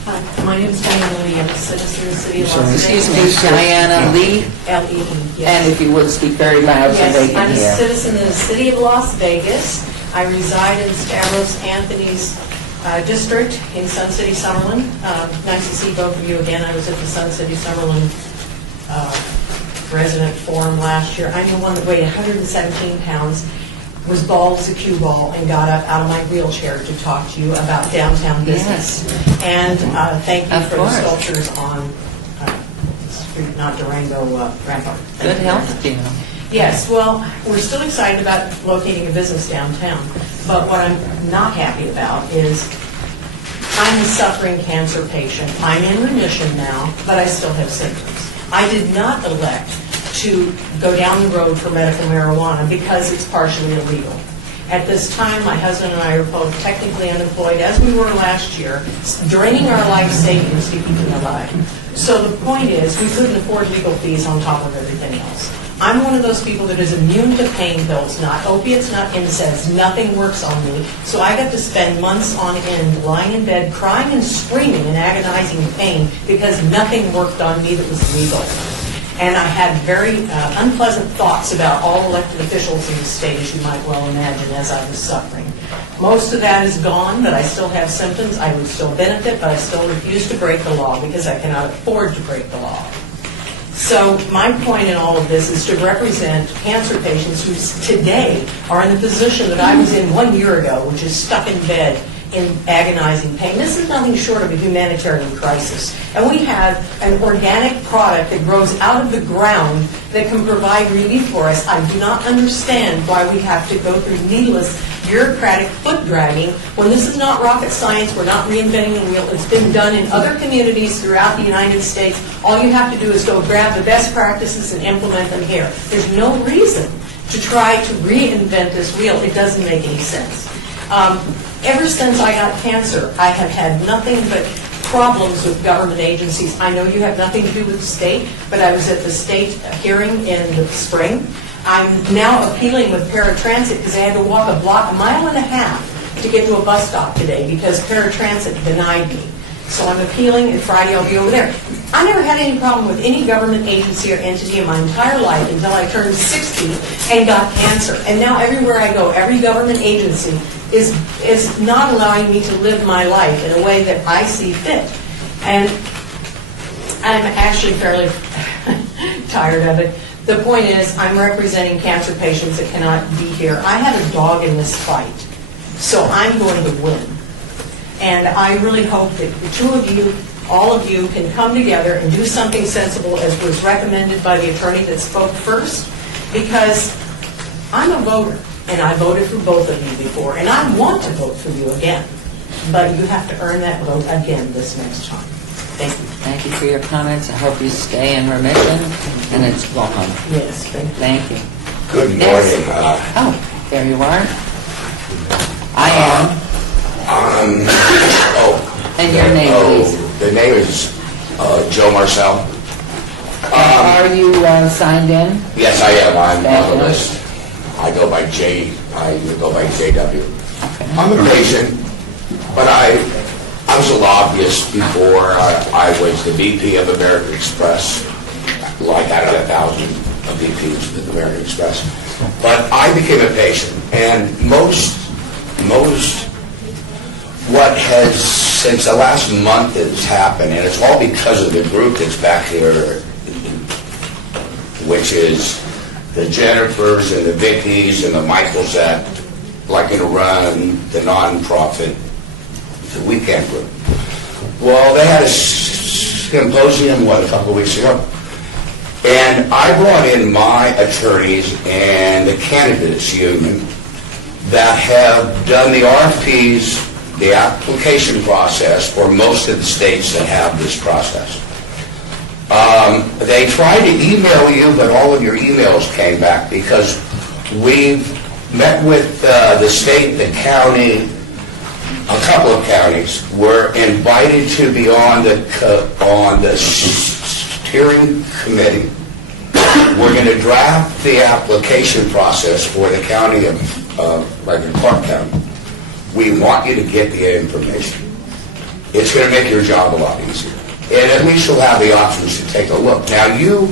Hi, my name is Diana Lee. I'm a citizen of the city of Las Vegas. Excuse me, Diana Lee, L-E-E, yes. and if you would speak very loud so they Yes, can I'm a hear. citizen of the city of Las Vegas. I reside in Stavros Anthony's district in Sun City, Summerlin. Nice to see both of you again. I was at the Sun City, Summerlin resident forum last year. I'm the one that weighed 117 pounds, was bald as a cue ball, and got up out of my wheelchair to talk to you about downtown business. And thank you Of for course. the sculptures on Street, not Durango, Rampart. Good health, Gina. Yes, well, we're still excited about locating a business downtown, but what I'm not happy about is I'm a suffering cancer patient. I'm in remission now, but I still have symptoms. I did not elect to go down the road for medical marijuana because it's partially illegal. At this time, my husband and I are both technically unemployed, as we were last year, draining our life savings to keep me alive. So the point is, we couldn't afford legal fees on top of everything else. I'm one of those people that is immune to pain pills, not opiates, not NSAIDs. Nothing works on me. So I got to spend months on end lying in bed, crying and screaming in agonizing pain because nothing worked on me that was legal. And I had very unpleasant thoughts about all elected officials in the state, as you might well imagine, as I was suffering. Most of that is gone, but I still have symptoms. I would still benefit, but I still refuse to break the law because I cannot afford to break the law. So my point in all of this is to represent cancer patients who today are in the position that I was in 1 year ago, which is stuck in bed in agonizing pain. This is nothing short of a humanitarian crisis. And we have an organic product that grows out of the ground that can provide relief for us. I do not understand why we have to go through needless bureaucratic foot dragging when this is not rocket science. We're not reinventing the wheel. It's been done in other communities throughout the United States. All you have to do is go grab the best practices and implement them here. There's no reason to try to reinvent this wheel. It doesn't make any sense. Ever since I got cancer, I have had nothing but problems with government agencies. I know you have nothing to do with the state, but I was at the state hearing in the spring. I'm now appealing with paratransit because I had to walk a mile and a half to get to a bus stop today because paratransit denied me. So I'm appealing, and Friday I'll be over there. I never had any problem with any government agency or entity in my entire life until I turned 60 and got cancer. And now everywhere I go, every government agency is not allowing me to live my life in a way that I see fit. And I'm actually fairly tired of it. The point is, I'm representing cancer patients that cannot be here. I have a dog in this fight, so I'm going to win. And I really hope that the two of you, all of you, can come together and do something sensible as was recommended by the attorney that spoke first, because I'm a voter, and I voted for both of you before, and I want to vote for you again. But you have to earn that vote again this next time. Thank you. Thank you for your comments. I hope you stay in remission, and it's welcome. Yes, thank you. Thank you. Good Next. morning. Oh, there you are. I am. And your name, please. The name is Joe Marcel. Are you signed in? Yes, I am. I'm on the Fabulous. list. I go by JW. I'm a patient, but I was a lobbyist before. I was the VP of American Express, like out of 1,000 of VPs with American Express. But I became a patient, and most what has, since the last month has happened, and it's all because of the group that's back here, which is the Jennifers and the Vickies and the Michaels that like to run the nonprofit, the weekend group. Well, they had a symposium, a couple of weeks ago, and I brought in my attorneys and the candidates union that have done the RFPs, the application process for most of the states that have this process. They tried to email you, but all of your emails came back because we've met with the state, the county, a couple of counties were invited to be on the steering committee. We're going to draft the application process for the county of like in Clark County. We want you to get the information. It's going to make your job a lot easier. And at least you'll have the options to take a look. Now, you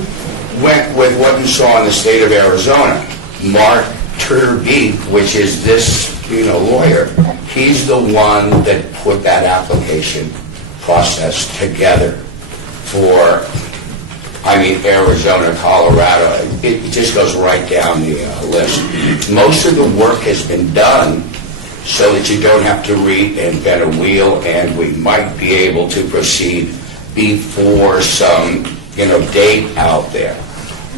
went with what you saw in the state of Arizona. Mark Turbeek, which is this, lawyer, he's the one that put that application process together for, Arizona, Colorado. It just goes right down the list. Most of the work has been done so that you don't have to reinvent a wheel, and we might be able to proceed before some, date out there.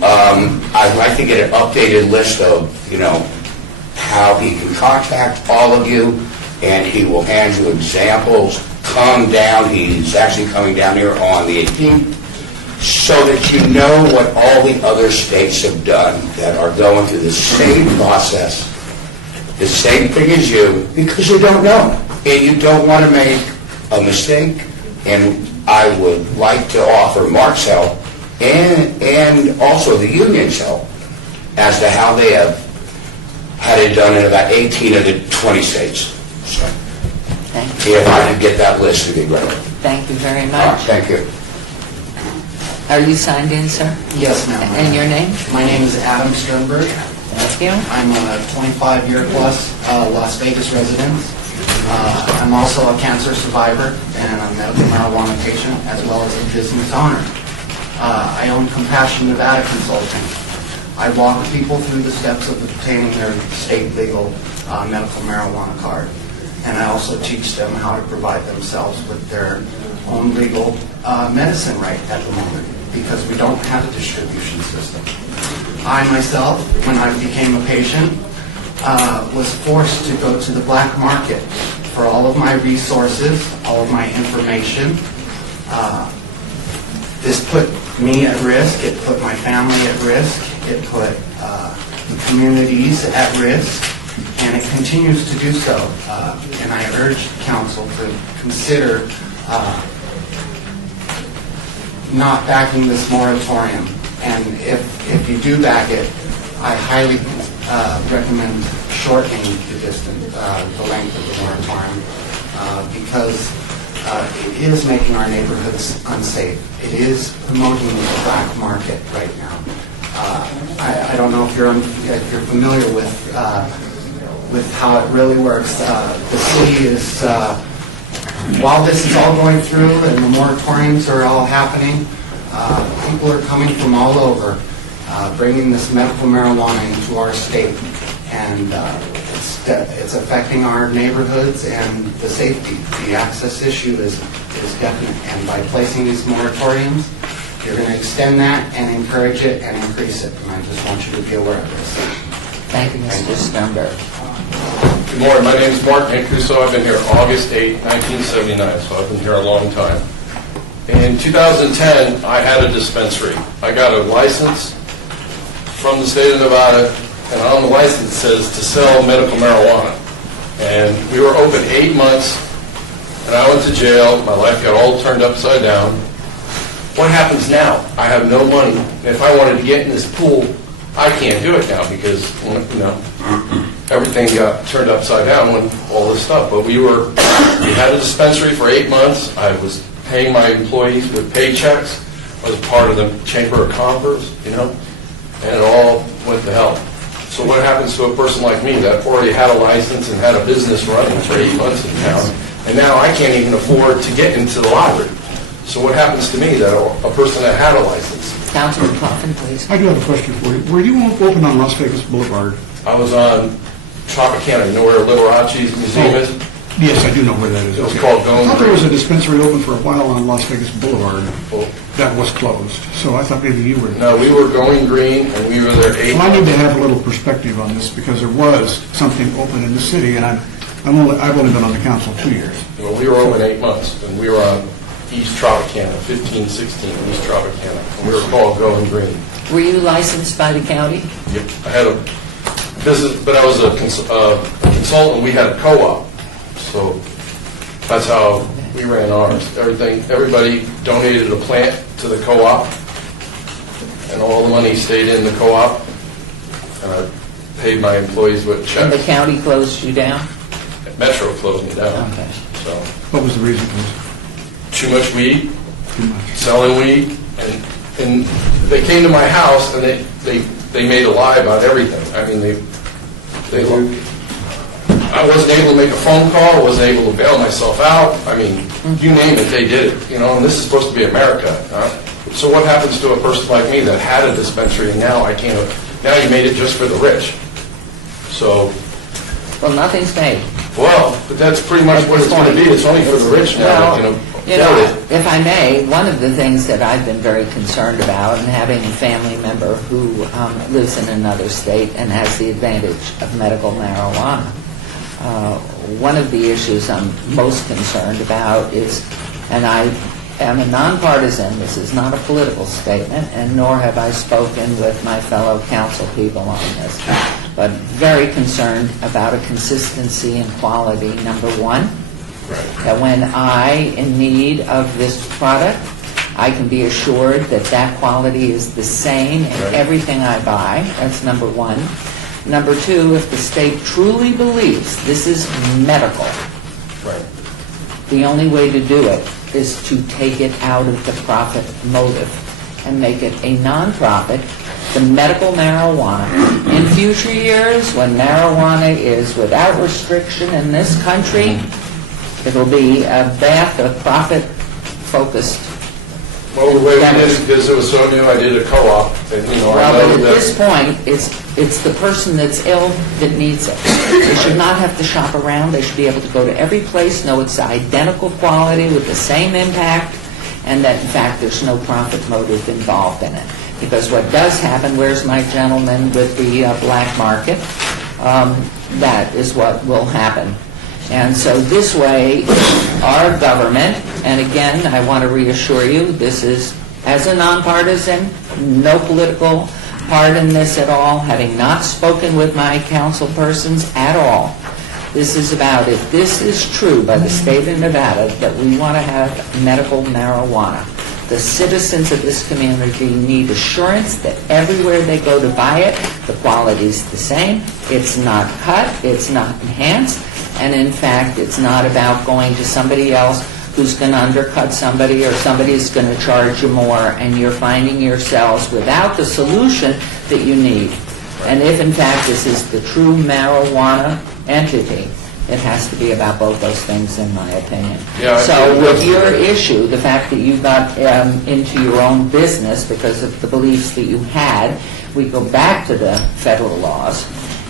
I'd like to get an updated list of, how he can contact all of you, and he will hand you examples. Come down, he's actually coming down here on the 18th, so that you know what all the other states have done that are going through the same process, the same thing as you, because you don't know, and you don't want to make a mistake. And I would like to offer Mark's help and also the union's help as to how they have had it done in about 18 of the 20 states. So, Thank you. if I could get that list, it'd be great. Thank you very All right, much. thank you. Are you signed in, sir? Yes, ma'am. And your name? My name is Adam Sternberg. Thank you. I'm a 25-year-plus Las Vegas resident. I'm also a cancer survivor and a medical marijuana patient, as well as a business owner. I own Compassion Nevada Consulting. I walk people through the steps of obtaining their state legal medical marijuana card. And I also teach them how to provide themselves with their own legal medicine right at the moment, because we don't have a distribution system. I myself, when I became a patient, was forced to go to the black market for all of my resources, all of my information. This put me at risk, it put my family at risk, it put the communities at risk, and it continues to do so. And I urge council to consider not backing this moratorium. And if you do back it, I highly recommend shortening the length of the moratorium because it is making our neighborhoods unsafe. It is promoting the black market right now. I don't know if you're familiar with how it really works. The city is, while this is all going through and the moratoriums are all happening, people are coming from all over bringing this medical marijuana into our state. And it's affecting our neighborhoods and the safety. The access issue is definite. And by placing these moratoriums, you're going to extend that and encourage it and increase it. And I just want you to be aware of this. Thank you, Mr. Sternberg. Good morning, my name is Mark Mancuso. I've been here August 8, 1979, so I've been here a long time. In 2010, I had a dispensary. I got a license from the state of Nevada, and on the license it says to sell medical marijuana. And we were open 8 months, and I went to jail. My life got all turned upside down. What happens now? I have no money. If I wanted to get in this pool, I can't do it now because, everything got turned upside down when all this stuff. But we had a dispensary for 8 months. I was paying my employees with paychecks. I was part of the Chamber of Commerce, and it all went to hell. So what happens to a person like me that already had a license and had a business running for 8 months in town, and now I can't even afford to get into the lottery? So what happens to me, that a person that had a license? Councilman Coffin, please. I do have a question for you. Were you open on Las Vegas Boulevard? I was on Tropicana, you know where Liberace's museum is? Yes, I do know where that is. It was Okay. called Going I thought there was a Green. dispensary open for a while on Las Vegas Boulevard Well, that was closed. So I thought maybe you were. no, we were Going Green, and we were there 8 Well, I need months. to have a little perspective on this because there was something open in the city, and I've only been on the council 2 years. Well, we were open 8 months, and we were on East Tropicana, 1516 East Tropicana, and we were called Going Green. Were you licensed by the county? Yep. I had a business, but I was a consultant. We had a co-op, so that's how we ran ours. Everybody donated a plant to the co-op, and all the money stayed in the co-op. And I paid my employees with And the checks. county closed you down? Metro closed me down. Okay. So What was the reason for too much weed, this? Too much. selling weed, and they came to my house and they made a lie about everything. I mean, I wasn't able to make a phone call, wasn't able to bail myself out. I mean, you name it, they did it, and this is supposed to be America. So what happens to a person like me that had a dispensary and now I can't, now you made it just for the rich? So, Well, nothing's made. well, but that's pretty much what it's going to be. It's only for the rich now that can afford it. If I may, one of the things that I've been very concerned about, and having a family member who lives in another state and has the advantage of medical marijuana, one of the issues I'm most concerned about is, and I am a nonpartisan, this is not a political statement, and nor have I spoken with my fellow council people on this, but very concerned about a consistency and quality, number one, that when I in need of this product, I can be assured that that quality is the same in everything I buy. That's number one. Number two, if the state truly believes this is medical, the only way to do it is to take it out of the profit motive and make it a nonprofit. The medical marijuana, in future years, when marijuana is without restriction in this country, it'll be a bath of profit-focused. Well, the way we did it, because it was so new, I did a co-op, and, I Well, know but at that... this point, it's the person that's ill that needs it. They should not have to shop around. They should be able to go to every place, know it's identical quality with the same impact, and that, in fact, there's no profit motive involved in it. Because what does happen, where's my gentleman with the black market? That is what will happen. And so this way, our government, and again, I want to reassure you, this is, as a nonpartisan, no political part in this at all, having not spoken with my council persons at all. This is about, if this is true by the state of Nevada, that we want to have medical marijuana, the citizens of this community need assurance that everywhere they go to buy it, the quality's the same, it's not cut, it's not enhanced, and in fact, it's not about going to somebody else who's going to undercut somebody or somebody's going to charge you more, and you're finding yourselves without the solution that you need. And if in fact this is the true marijuana entity, It has to be about both those things, in my opinion. Yeah, I So think with that's- your issue, the fact that you got into your own business because of the beliefs that you had, we go back to the federal laws.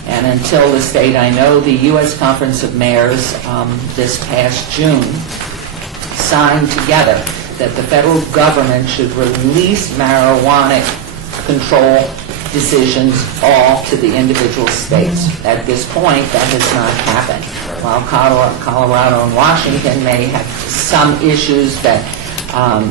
And until the state, I know the U.S. Conference of Mayors this past June signed together that the federal government should release marijuana control decisions all to the individual states. At this point, that has not happened. While Colorado and Washington may have some issues that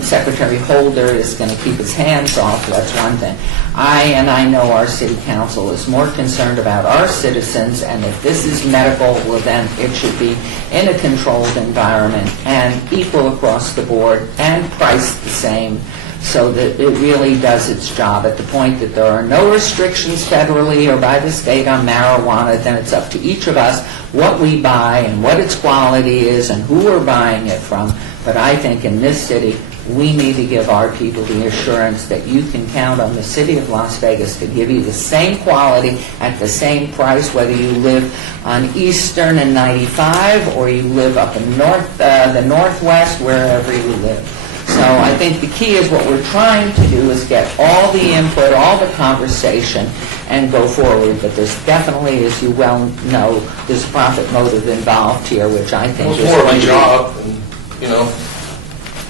Secretary Holder is going to keep his hands off, that's one thing. I know our city council is more concerned about our citizens, and if this is medical, well then it should be in a controlled environment and equal across the board and priced the same, so that it really does its job. At the point that there are no restrictions federally or by the state on marijuana, then it's up to each of us what we buy and what its quality is and who we're buying it from. But I think in this city, we need to give our people the assurance that you can count on the city of Las Vegas to give you the same quality at the same price, whether you live on Eastern and 95 or you live up in the Northwest, wherever you live. So I think the key is what we're trying to do is get all the input, all the conversation, and go forward. But there's definitely, as you well know, there's profit motive involved here, which I think It's is... more of a job, and, you know.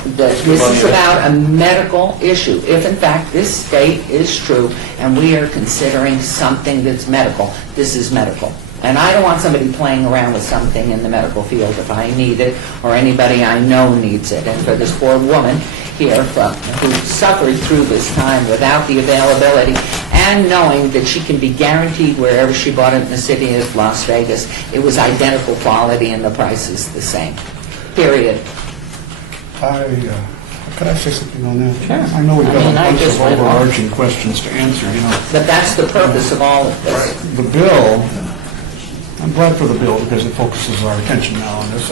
This is about a medical issue. If in fact this state is true and we are considering something that's medical, this is medical. And I don't want somebody playing around with something in the medical field if I need it or anybody I know needs it. And for this poor woman here who suffered through this time without the availability and knowing that she can be guaranteed wherever she bought it in the city of Las Vegas, it was identical quality and the price is the same. Period. Could I say something on that? Sure. I know we've got a I bunch just of went on. overarching questions to answer, you know. But that's the purpose of all of this. The bill, I'm glad for the bill because it focuses our attention now on this.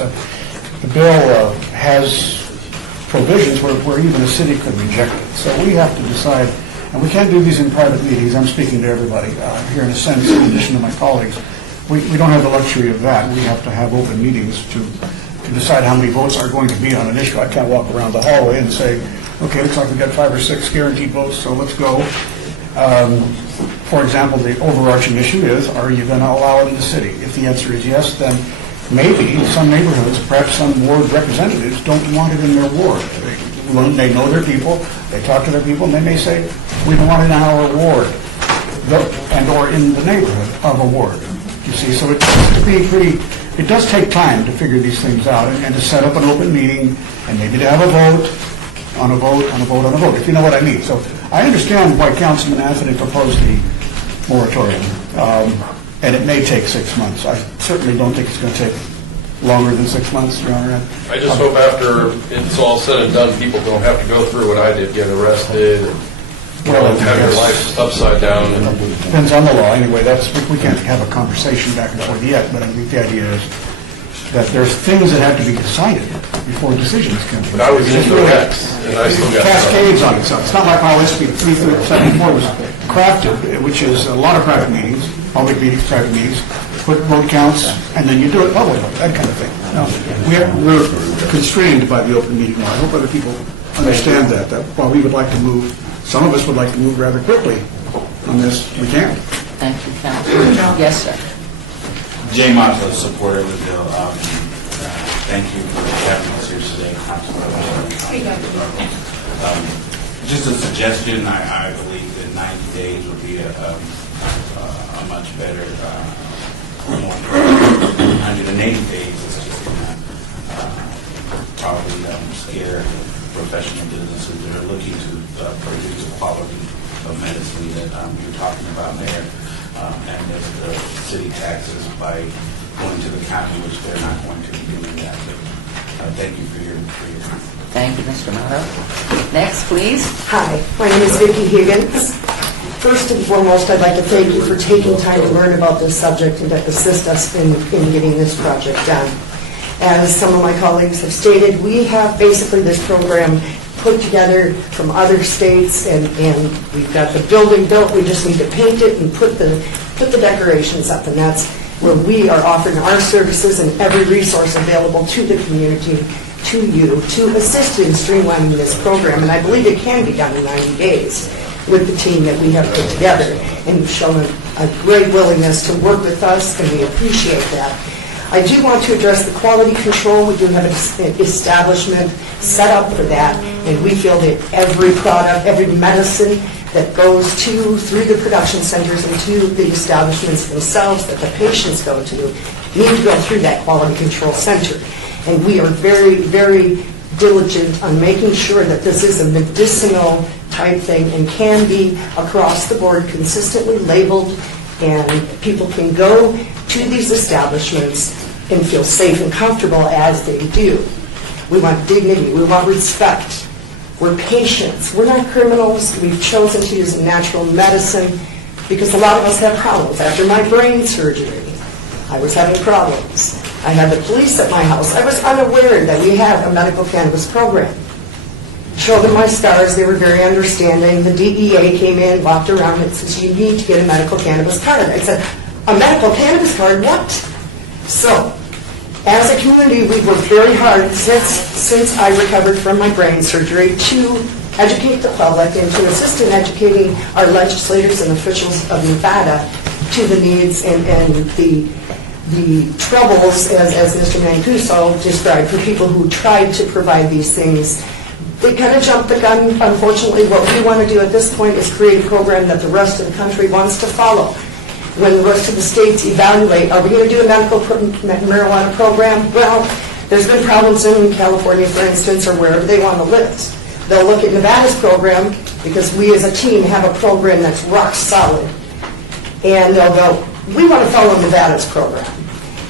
The bill has provisions where even a city could reject it. So we have to decide, and we can't do these in private meetings. I'm speaking to everybody here in a sense, in addition to my colleagues. We don't have the luxury of that. We have to have open meetings to decide how many votes are going to be on an issue. I can't walk around the hallway and say, okay, looks like we've got 5 or 6 guaranteed votes, so let's go. For example, the overarching issue is, are you going to allow it in the city? If the answer is yes, then maybe some neighborhoods, perhaps some ward representatives don't want it in their ward. They know their people, they talk to their people, and they may say, we don't want it in our ward, and or in the neighborhood of a ward. You see, so it does take time to figure these things out and to set up an open meeting and maybe to have a vote on a vote on a vote on a vote, if you know what I mean. So I understand why Councilman Anthony proposed the moratorium, and it may take 6 months. I certainly don't think it's going to take longer than 6 months, Your Honor. I just hope after it's all said and done, people don't have to go through what I did, get arrested, and have their life upside down. Depends on the law. Anyway, we can't have a conversation back and forth yet, but I think the idea is that there's things that have to be decided before decisions can be. But I was into X, and I still got... Cascades on itself. It's not like how SB 374 was crafted, which is a lot of private meetings, public meetings, private meetings, put vote counts, and then you do it publicly, that kind of thing. No, we're constrained by the open meeting law. I hope other people understand that while we would like to move, some of us would like to move rather quickly on this, we can't. Thank you, Councilman. Yes, sir. Jay Mato, supporter of the bill. Thank you for having us here today, just a suggestion, I believe that 90 days would be a much better, 180 days is just going to probably scare professional businesses that are looking to produce the quality of medicine that you're talking about there. And if the city taxes by going to the county, which they're not going to be doing that. But, thank you for your time. Thank you, Mr. Mato. Next, please. Hi, my name is Vicki Higgins. First and foremost, I'd like to thank you for taking time to learn about this subject and to assist us in getting this project done. As some of my colleagues have stated, we have basically this program put together from other states, and we've got the building built. We just need to paint it and put the decorations up, and that's where we are offering our services and every resource available to the community, to you, to assist in streamlining this program. And I believe it can be done in 90 days with the team that we have put together. And you've shown a great willingness to work with us, and we appreciate that. I do want to address the quality control. We do have an establishment set up for that, and we feel that every product, every medicine that goes through the production centers and to the establishments themselves that the patients go to need to go through that quality control center. And we are very, very diligent on making sure that this is a medicinal type thing and can be across the board consistently labeled, and people can go to these establishments and feel safe and comfortable as they do. We want dignity, we want respect. We're patients, we're not criminals. We've chosen to use natural medicine because a lot of us have problems. After my brain surgery, I was having problems. I had the police at my house. I was unaware that we had a medical cannabis program. Showed them my scars, they were very understanding. The DEA came in, walked around and says, you need to get a medical cannabis card. I said, a medical cannabis card, what? So, as a community, we worked very hard since I recovered from my brain surgery to educate the public and to assist in educating our legislators and officials of Nevada to the needs and the troubles, as Mr. Mancuso described, for people who tried to provide these things. They kind of jumped the gun, unfortunately. What we want to do at this point is create a program that the rest of the country wants to follow. When the rest of the states evaluate, are we going to do a medical marijuana program? Well, there's been problems in California, for instance, or wherever they want to list. They'll look at Nevada's program, because we as a team have a program that's rock solid. And they'll go, we want to follow Nevada's program.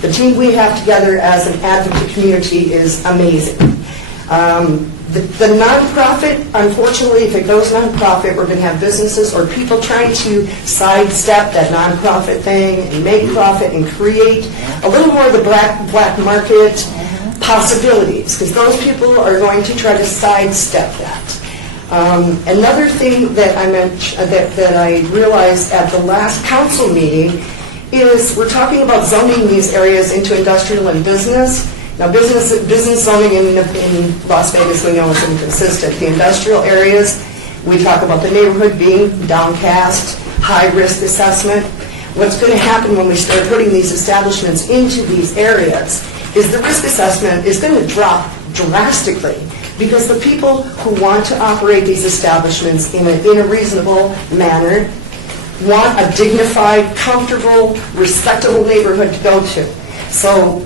The team we have together as an advocate community is amazing. The nonprofit, unfortunately, if it goes nonprofit, we're going to have businesses or people trying to sidestep that nonprofit thing and make profit and create a little more of the black market possibilities, because those people are going to try to sidestep that. Another thing that that I realized at the last council meeting is we're talking about zoning these areas into industrial and business. Now, business zoning in Las Vegas, we know, is inconsistent. The industrial areas, we talk about the neighborhood being downcast, high-risk assessment. What's going to happen when we start putting these establishments into these areas is the risk assessment is going to drop drastically, because the people who want to operate these establishments in a reasonable manner want a dignified, comfortable, respectable neighborhood to go to. So,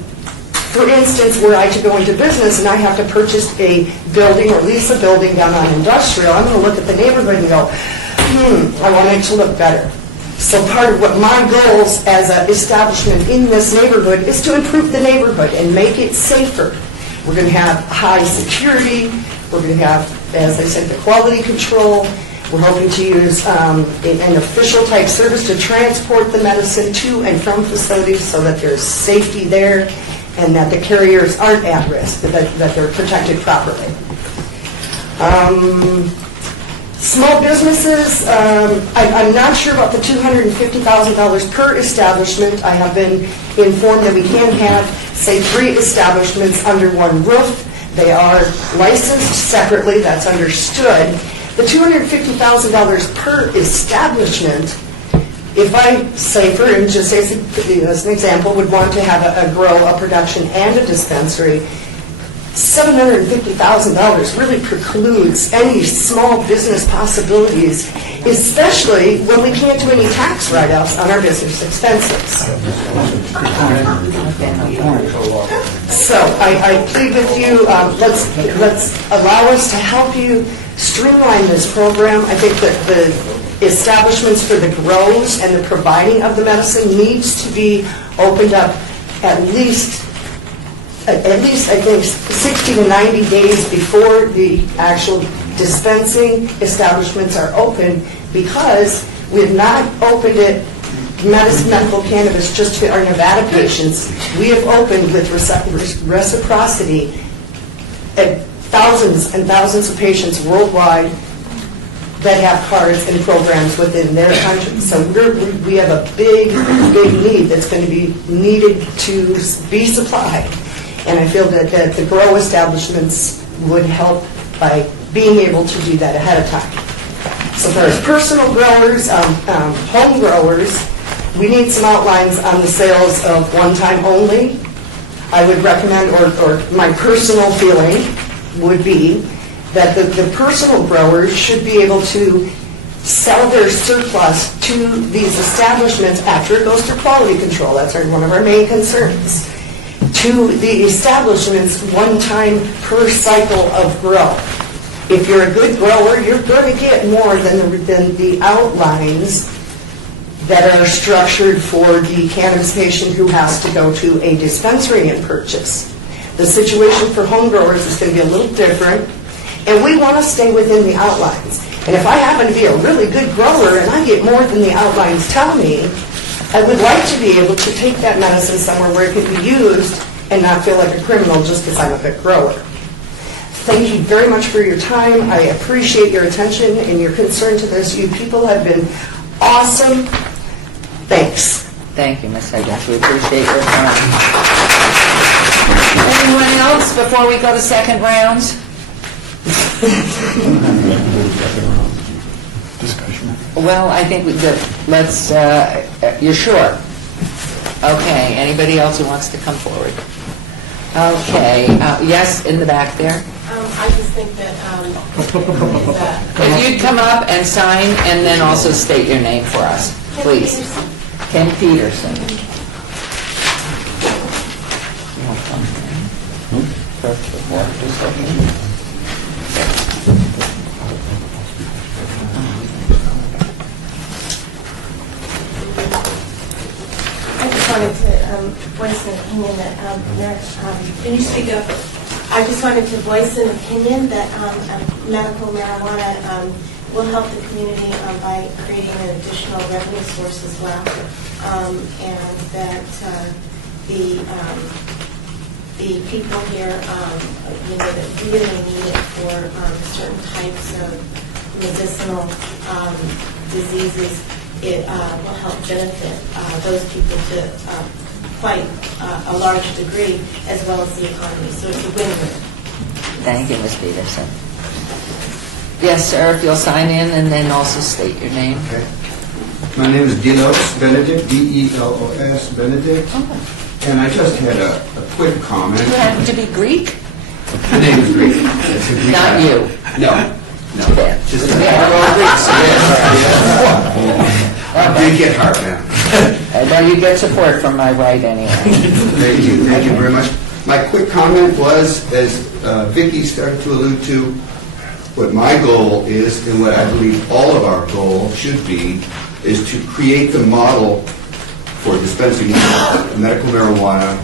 for instance, were I to go into business and I have to purchase a building or lease a building down on industrial, I'm going to look at the neighborhood and go, I want it to look better. So part of what my goals as an establishment in this neighborhood is to improve the neighborhood and make it safer. We're going to have high security. We're going to have, as I said, the quality control. We're hoping to use an official type service to transport the medicine to and from facilities so that there's safety there, and that the carriers aren't at risk, that they're protected properly. Small businesses, I'm not sure about the $250,000 per establishment. I have been informed that we can have, say, 3 establishments under one roof. They are licensed separately, that's understood. The $250,000 per establishment, if I say, for just as an example, would want to have a grow, a production, and a dispensary, $750,000 really precludes any small business possibilities, especially when we can't do any tax write-offs on our business expenses. So I plead with you, let's allow us to help you streamline this program. I think that the establishments for the grows and the providing of the medicine needs to be opened up at least I think 60 to 90 days before the actual dispensing establishments are open, because we have not opened it medical cannabis just to our Nevada patients. We have opened with reciprocity at thousands and thousands of patients worldwide that have cards and programs within their country. So we have a big need that's going to be needed to be supplied. And I feel that the grow establishments would help by being able to do that ahead of time. So there's personal growers, home growers. We need some outlines on the sales of one time only. I would recommend, or my personal feeling would be that the personal growers should be able to sell their surplus to these establishments after it goes through quality control. That's one of our main concerns. To the establishments one time per cycle of grow. If you're a good grower, you're going to get more than the outlines that are structured for the cannabis patient who has to go to a dispensary and purchase. The situation for home growers is going to be a little different, and we want to stay within the outlines. And if I happen to be a really good grower and I get more than the outlines tell me, I would like to be able to take that medicine somewhere where it can be used and not feel like a criminal just because I'm a good grower. Thank you very much for your time. I appreciate your attention and your concern to this. You people have been awesome. Thanks. Thank you, Ms. Higgins. We appreciate your time. Anyone else before we go to second rounds? Discussion. Well, I think let's, you're sure? Okay, anybody else who wants to come forward? Okay, yes, in the back there. I just think that, If you'd come up and sign and then also state your name for us, please. Ken Peterson. I just wanted to voice an opinion that, can you speak up? I just wanted to voice an opinion that medical marijuana will help the community by creating an additional revenue source as well, and that the people here, that really need it for certain types of medicinal diseases. It will help benefit those people to quite a large degree, as well as the economy. So it's a win-win. Thank you, Ms. Peterson. Yes, sir, if you'll sign in and then also state your name. Okay. My name is Delos Benedict, D-E-L-O-S Benedict, and I just had a quick comment. Do you happen to be Greek? The name is Greek. It's a Greek Not name. you. No. Just We're all Greeks. Greek at heart, man. Well, you get support from my right anyway. Thank you very much. My quick comment was, as Vicki started to allude to, what my goal is, and what I believe all of our goal should be, is to create the model for dispensing medical marijuana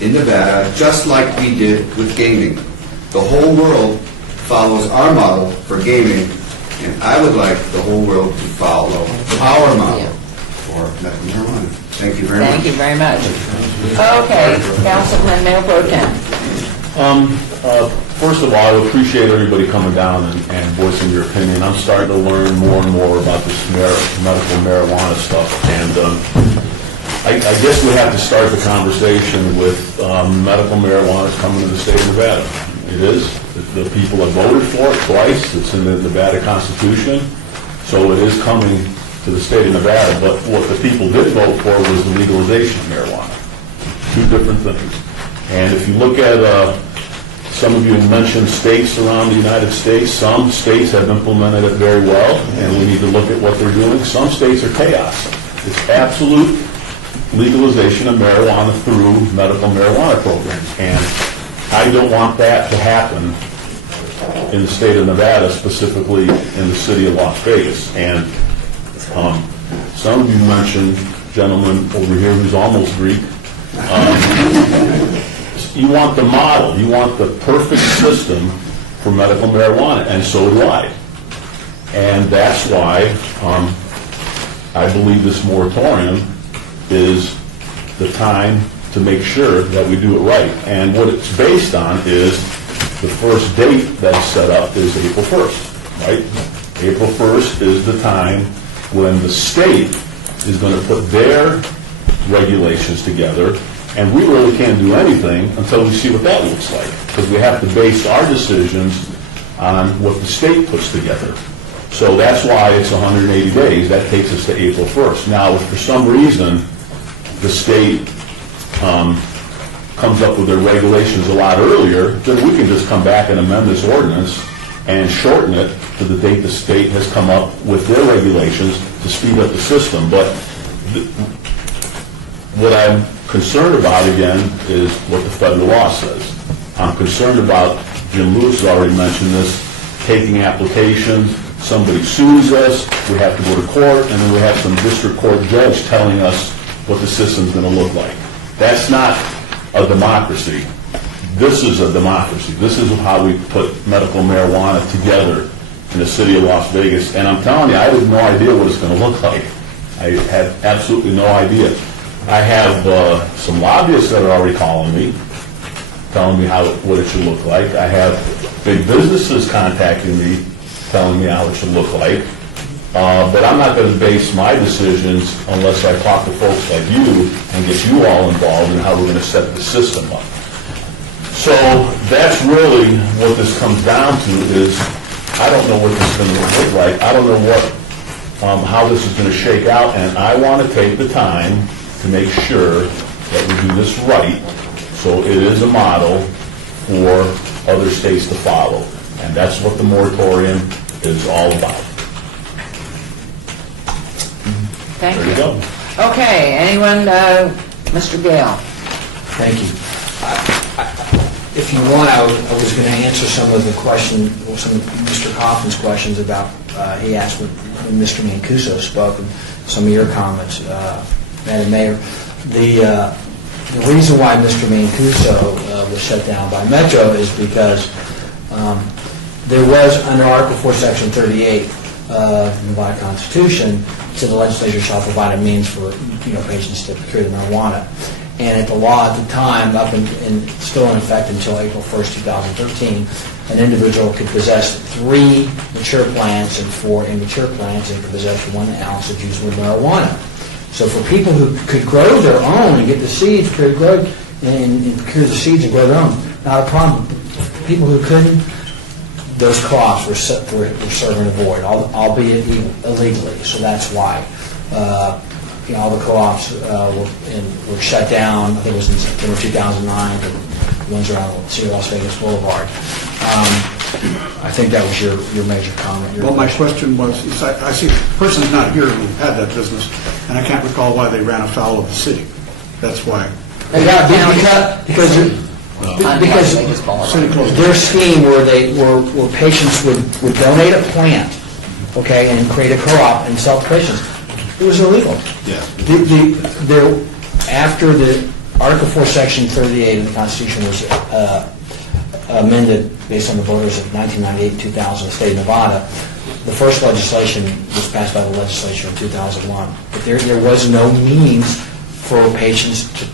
in Nevada, just like we did with gaming. The whole world follows our model for gaming, and I would like the whole world to follow our model for medical marijuana. Thank you very much. Thank you very much. Okay, Councilman Mayor Pro Tem. First of all, I appreciate everybody coming down and voicing your opinion. I'm starting to learn more and more about this medical marijuana stuff, and I guess we have to start the conversation with medical marijuana coming to the state of Nevada. It is. The people have voted for it twice. It's in the Nevada Constitution, so it is coming to the state of Nevada. But what the people did vote for was the legalization of marijuana. Two different things. And if you look at some of you mentioned states around the United States. Some states have implemented it very well, and we need to look at what they're doing. Some states are chaos. It's absolute legalization of marijuana through medical marijuana programs. And I don't want that to happen in the state of Nevada, specifically in the city of Las Vegas. And some of you mentioned, gentleman over here who's almost Greek, you want the model, you want the perfect system for medical marijuana, and so do I. And that's why I believe this moratorium is the time to make sure that we do it right. And what it's based on is the first date that's set up is April 1st, right? April 1st is the time when the state is going to put their regulations together, and we really can't do anything until we see what that looks like, because we have to base our decisions on what the state puts together. So that's why it's 180 days. That takes us to April 1st. Now, if for some reason the state comes up with their regulations a lot earlier, then we can just come back and amend this ordinance and shorten it to the date the state has come up with their regulations to speed up the system. But what I'm concerned about, again, is what the federal law says. I'm concerned about, Jim Lewis has already mentioned this, taking applications, somebody sues us, we have to go to court, and then we have some district court judge telling us what the system's going to look like. That's not a democracy. This is a democracy. This is how we put medical marijuana together in the city of Las Vegas. And I'm telling you, I have no idea what it's going to look like. I have absolutely no idea. I have some lobbyists that are already calling me, telling me what it should look like. I have big businesses contacting me, telling me how it should look like. But I'm not going to base my decisions unless I talk to folks like you and get you all involved in how we're going to set the system up. So that's really what this comes down to is I don't know what this is going to look like. I don't know how this is going to shake out, and I want to take the time to make sure that we do this right so it is a model for other states to follow. And that's what the moratorium is all about. Thank There you. you go. Okay, anyone, Mr. Gale? Thank you. If you want, I was going to answer some of the question, or some of Mr. Coffin's questions about, he asked when Mr. Mancuso spoke, and some of your comments, Madam Mayor. The reason why Mr. Mancuso was shut down by Metro is because there was, under Article 4, Section 38 of the Nevada Constitution, so the legislature shall provide a means for patients to procure the marijuana. And at the law at the time, up and still in effect until April 1st, 2013, an individual could possess 3 mature plants and 4 immature plants and could possess 1 ounce of usable marijuana. So for people who could grow their own and get the seeds, could grow and procure the seeds and grow their own, not a problem. People who couldn't, those co-ops were serving a void, albeit illegally. So that's why all the co-ops were shut down. I think it was in September 2009. The ones around the city of Las Vegas Boulevard. I think that was your major comment. Well, my question was, I see the person's not here who had that business, and I can't recall why they ran afoul of the city. That's why. Because their scheme where patients would donate a plant, okay, and create a co-op and sell to patients, it was illegal. Yeah. After the Article 4, Section 38 of the Constitution was amended based on the voters of 1998 and 2000 in the state of Nevada, the first legislation was passed by the legislature in 2001. But there was no means for patients to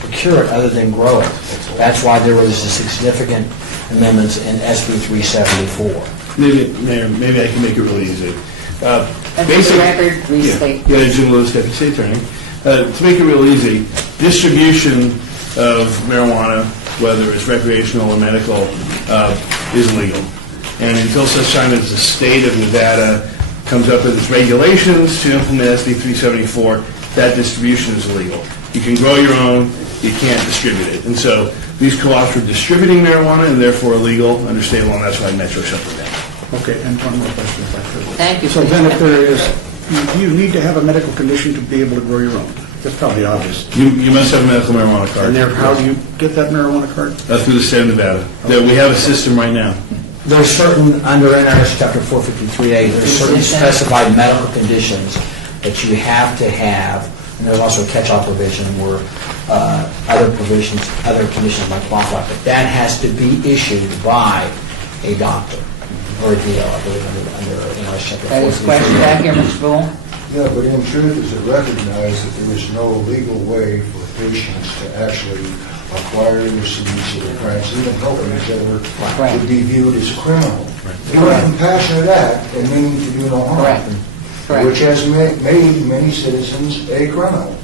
procure it other than grow it. That's why there was a significant amendments in SB 374. Maybe I can make it really easy. And for the record, restate. Yeah, Jim Lewis, Deputy State Attorney. To make it real easy, distribution of marijuana, whether it's recreational or medical, is legal. And until such time as the state of Nevada comes up with its regulations to implement SB 374, that distribution is illegal. You can grow your own, you can't distribute it. And so these co-ops were distributing marijuana and therefore illegal under state law, and that's why Metro shut them down. Okay, and one more question if I could. Thank you. So then if there is, you need to have a medical condition to be able to grow your own. That's probably obvious. You must have a medical marijuana card. And there, how do you get that marijuana card? That's through the state of Nevada. We have a system right now. There's certain, under NRS Chapter 453A, there's certain specified medical conditions that you have to have, and there's also a catch-all provision where other conditions might qualify, but that has to be issued by a doctor or a DO, I believe, under NRS Chapter 453A. That is question back here, Mr. Bull. Yeah, but in truth, is it recognized that there is no legal way for patients to actually acquire receipts of the crimes, even helping each other, would be viewed as criminal. It's not a compassionate act and meaning to do no harm, which has made many citizens a criminal.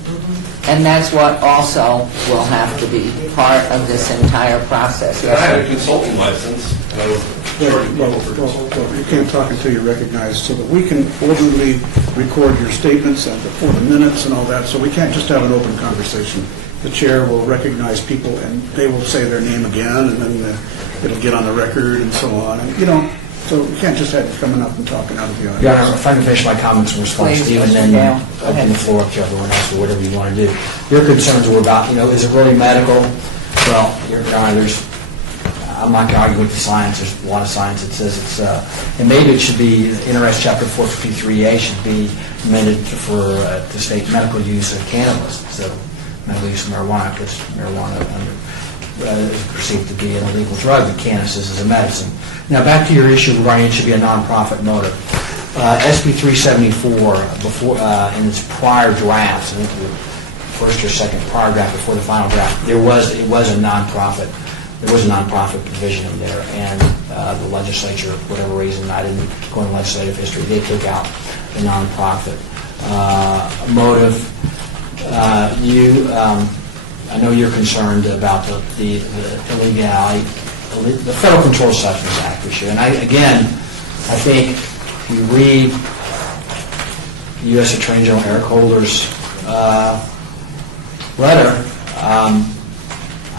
And that's what also will have to be part of this entire process. I had a consulting license, and I was charging people for consulting. Well, you can't talk until you're recognized, so that we can orderly record your statements and for the minutes and all that, so we can't just have an open conversation. The chair will recognize people, and they will say their name again, and then it'll get on the record and so on. And, so we can't just have you coming up and talking out of the audience. Your Honor, if I can finish my comments in response to Please, you, and Mr. then Gale. Go open ahead. the floor up to everyone else or whatever you want to do. Your concerns were about, is it really medical? Well, Your Honor, I'm not going to argue with the science. There's a lot of science that says it's, and maybe it should be, NRS Chapter 453A should be amended to state medical use of cannabis instead of medical use of marijuana, because marijuana is perceived to be an illegal drug, but cannabis is a medicine. Now, back to your issue regarding it should be a nonprofit motive. SB 374, before, in its prior drafts, I think the first or second prior draft before the final draft, it was a nonprofit. There was a nonprofit provision in there, and the legislature, for whatever reason, I didn't go into legislative history, they took out the nonprofit motive. I know you're concerned about the illegality, the Federal Controlled Substances Act issue, and I think you read U.S. Attorney General Eric Holder's letter.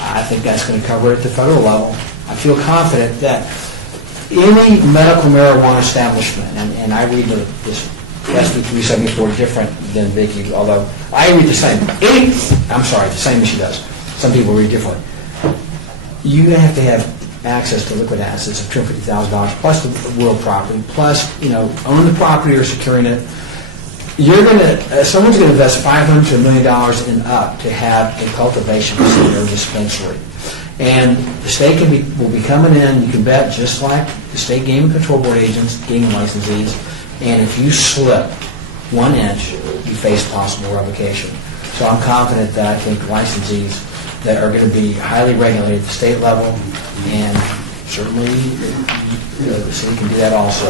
I think that's going to cover it at the federal level. I feel confident that any medical marijuana establishment, and I read this SB 374 different than Vicki, although I read the same. The same as she does. Some people read differently. You have to have access to liquid assets of $250,000 plus the real property, plus own the property or securing it. Someone's going to invest $500 to $1 million and up to have a cultivation facility or dispensary. And the state will be coming in, you can bet, just like the state gaming control board agents, gaming licensees, and if you slip 1 inch, you face possible revocation. So I'm confident that I think licensees that are going to be highly regulated at the state level, and certainly the city can do that also.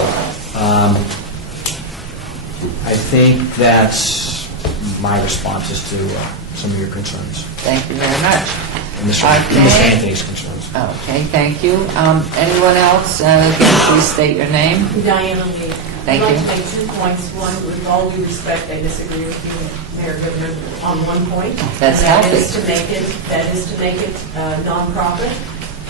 I think that's my responses to some of your concerns. Thank you very much. And Mr. Anthony's concerns. Okay, thank you. Anyone else? Again, please state your name. Diana Lee. Thank I'd you. like to make 2 points. One, with all due respect, I disagree with you, Mayor Goodman, on 1 point. That's and healthy. That is to make it nonprofit.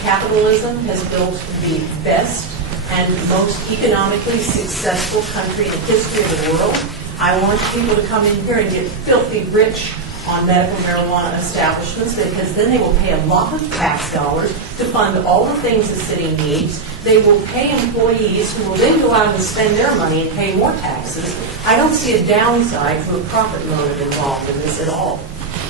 Capitalism has built the best and most economically successful country in the history of the world. I want people to come in here and get filthy rich on medical marijuana establishments, because then they will pay a lot of tax dollars to fund all the things the city needs. They will pay employees who will then go out and spend their money and pay more taxes. I don't see a downside to a profit motive involved in this at all.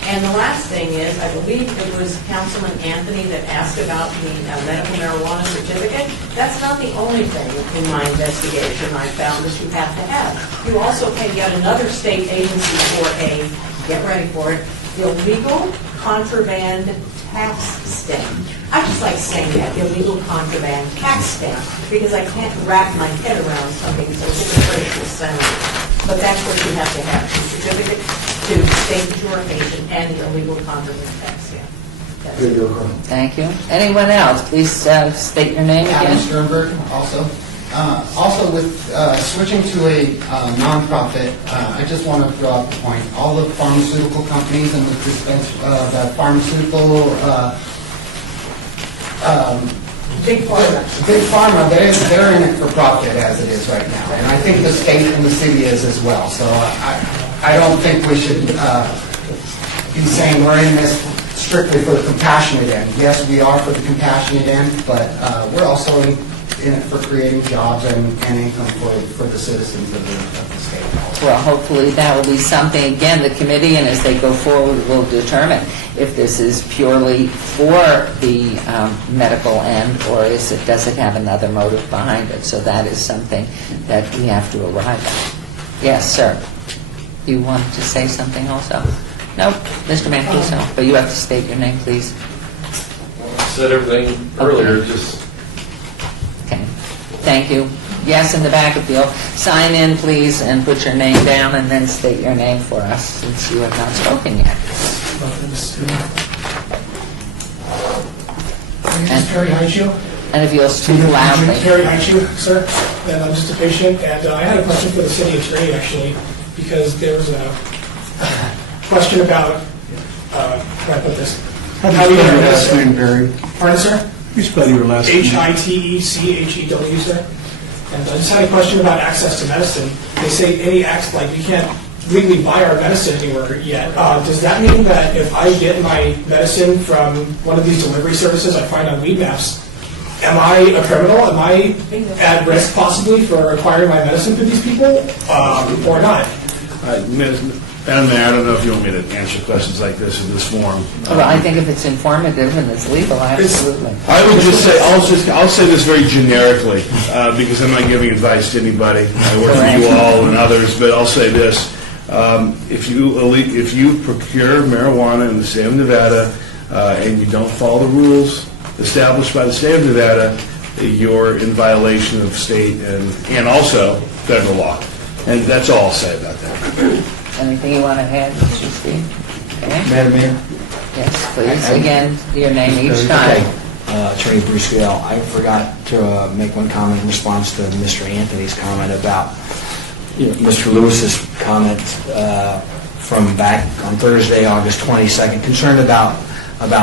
And the last thing is, I believe it was Councilman Anthony that asked about the medical marijuana certificate. That's not the only thing in my investigation I found that you have to have. You also pay yet another state agency for a, get ready for it, illegal contraband tax stamp. I just like saying that, illegal contraband tax stamp, because I can't wrap my head around something so superficial sounding. But that's what you have to have, the certificate to state that you're a patient and the illegal contraband tax stamp. Thank you. Anyone else? Please state your name Adam again. Sternberg, also. Also, with switching to a nonprofit, I just want to throw out the point. All the pharmaceutical companies and the pharmaceutical Big Pharma. Big Pharma, they're in it for profit as it is right now. And I think the state and the city is as well. So I don't think we should be saying we're in this strictly for the compassionate end. Yes, we are for the compassionate end, but we're also in it for creating jobs and income for the citizens of the state. Well, hopefully that will be something, again, the committee, and as they go forward, will determine if this is purely for the medical end, or does it have another motive behind it. So that is something that we have to arrive at. Yes, sir. You want to say something also? No, Mr. Mancuso, but you have to state your name, please. Said everything earlier, just Okay, thank you. Yes, in the back, if you'll sign in, please, and put your name down, and then state your name for us, since you have not spoken yet. My name is Perry Haichu. And if you'll speak loudly. Perry Haichu, sir, and I'm just a patient, and I had a question for the city attorney, actually, because there was a question about, how can I put this? How do you spell your last name, Barry? Pardon, sir? You spell your last name? H-I-T-E-C-H-E-W, sir. And I just had a question about access to medicine. They say any like we can't legally buy our medicine anywhere yet. Does that mean that if I get my medicine from one of these delivery services I find on Weed Maps, am I a criminal? Am I at risk possibly for acquiring my medicine for these people or not? Madam Mayor, I don't know if you want me to answer questions like this in this form. Well, I think if it's informative and it's legal, absolutely. I would just say, I'll say this very generically, because I'm not giving advice to anybody. I work for you all and others, but I'll say this. If you procure marijuana in the state of Nevada and you don't follow the rules established by the state of Nevada, you're in violation of state and also federal law. And that's all I'll say about that. Anything you want to add, Mr. Steve? Okay. Madam Mayor? Yes, please. Again, your name each time. Attorney Bruce Gale. I forgot to make one comment in response to Mr. Anthony's comment about Mr. Lewis's comment from back on Thursday, August 22nd, concerned about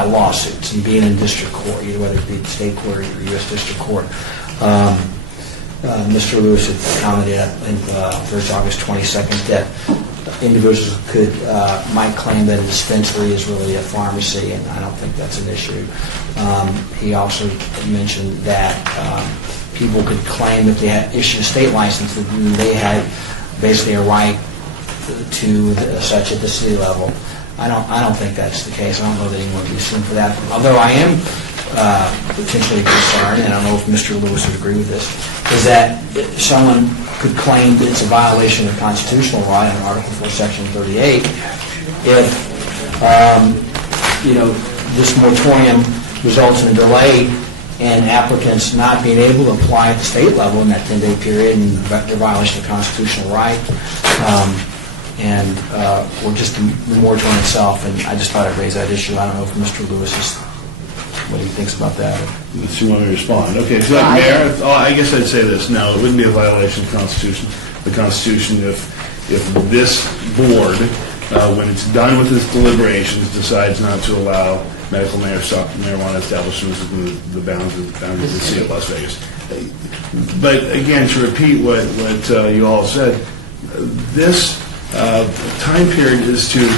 lawsuits and being in district court, either whether it be state court or U.S. district court. Mr. Lewis had commented on Thursday, August 22nd, that individuals might claim that a dispensary is really a pharmacy, and I don't think that's an issue. He also mentioned that people could claim that they had issued a state license, that they had basically a right to such at the city level. I don't think that's the case. I don't know that anyone would be sued for that. Although I am potentially concerned, and I don't know if Mr. Lewis would agree with this, is that someone could claim that it's a violation of constitutional right in Article 4, Section 38 if, this moratorium results in a delay and applicants not being able to apply at the state level in that 10-day period and they're violation of constitutional right. Or just the moratorium itself, and I just thought I'd raise that issue. I don't know if Mr. Lewis what he thinks about that. Let's see when we respond. Okay, so Mayor, I guess I'd say this. No, it wouldn't be a violation of the Constitution if this board, when it's done with its deliberations, decides not to allow medical marijuana establishments within the boundaries of the city of Las Vegas. But again, to repeat what you all said, this time period is to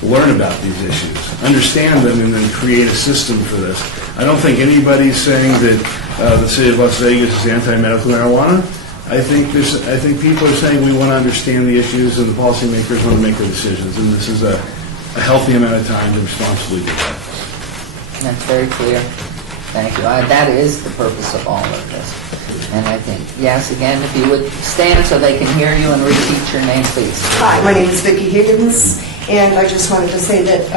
learn about these issues, understand them, and then create a system for this. I don't think anybody's saying that the city of Las Vegas is anti-medical marijuana. I think people are saying we want to understand the issues and the policymakers want to make their decisions, and this is a healthy amount of time to responsibly do that. That's very clear. Thank you. That is the purpose of all of this. And I think, yes, again, if you would stand so they can hear you and repeat your name, please. Hi, my name is Vicki Higgins, and I just wanted to say that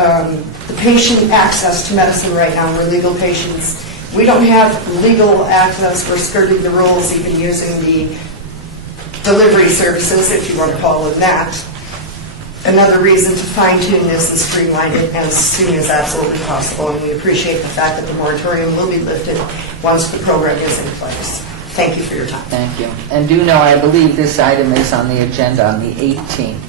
the patient access to medicine right now, we're legal patients. We don't have legal access. We're skirting the rules, even using the delivery services, if you want to call them that. Another reason to fine-tune this and streamline it as soon as absolutely possible, and we appreciate the fact that the moratorium will be lifted once the program is in place. Thank you for your time. Thank you. And do know, I believe this item is on the agenda on the 18th,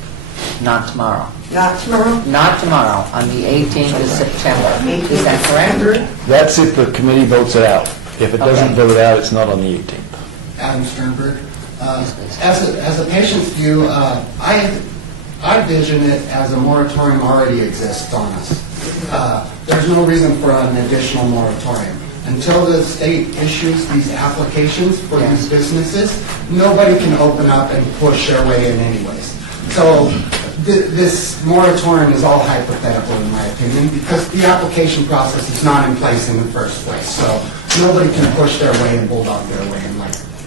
not tomorrow. Not tomorrow? Not tomorrow, on the 18th of September. Is that correct? That's if the committee votes it out. If it doesn't vote it out, it's not on the 18th. Adam Sternberg. As a patient's view, I envision it as a moratorium already exists on us. There's no reason for an additional moratorium. Until the state issues these applications for these businesses, nobody can open up and push their way in anyways. So this moratorium is all hypothetical in my opinion because the application process is not in place in the first place. So nobody can push their way and bulldog their way in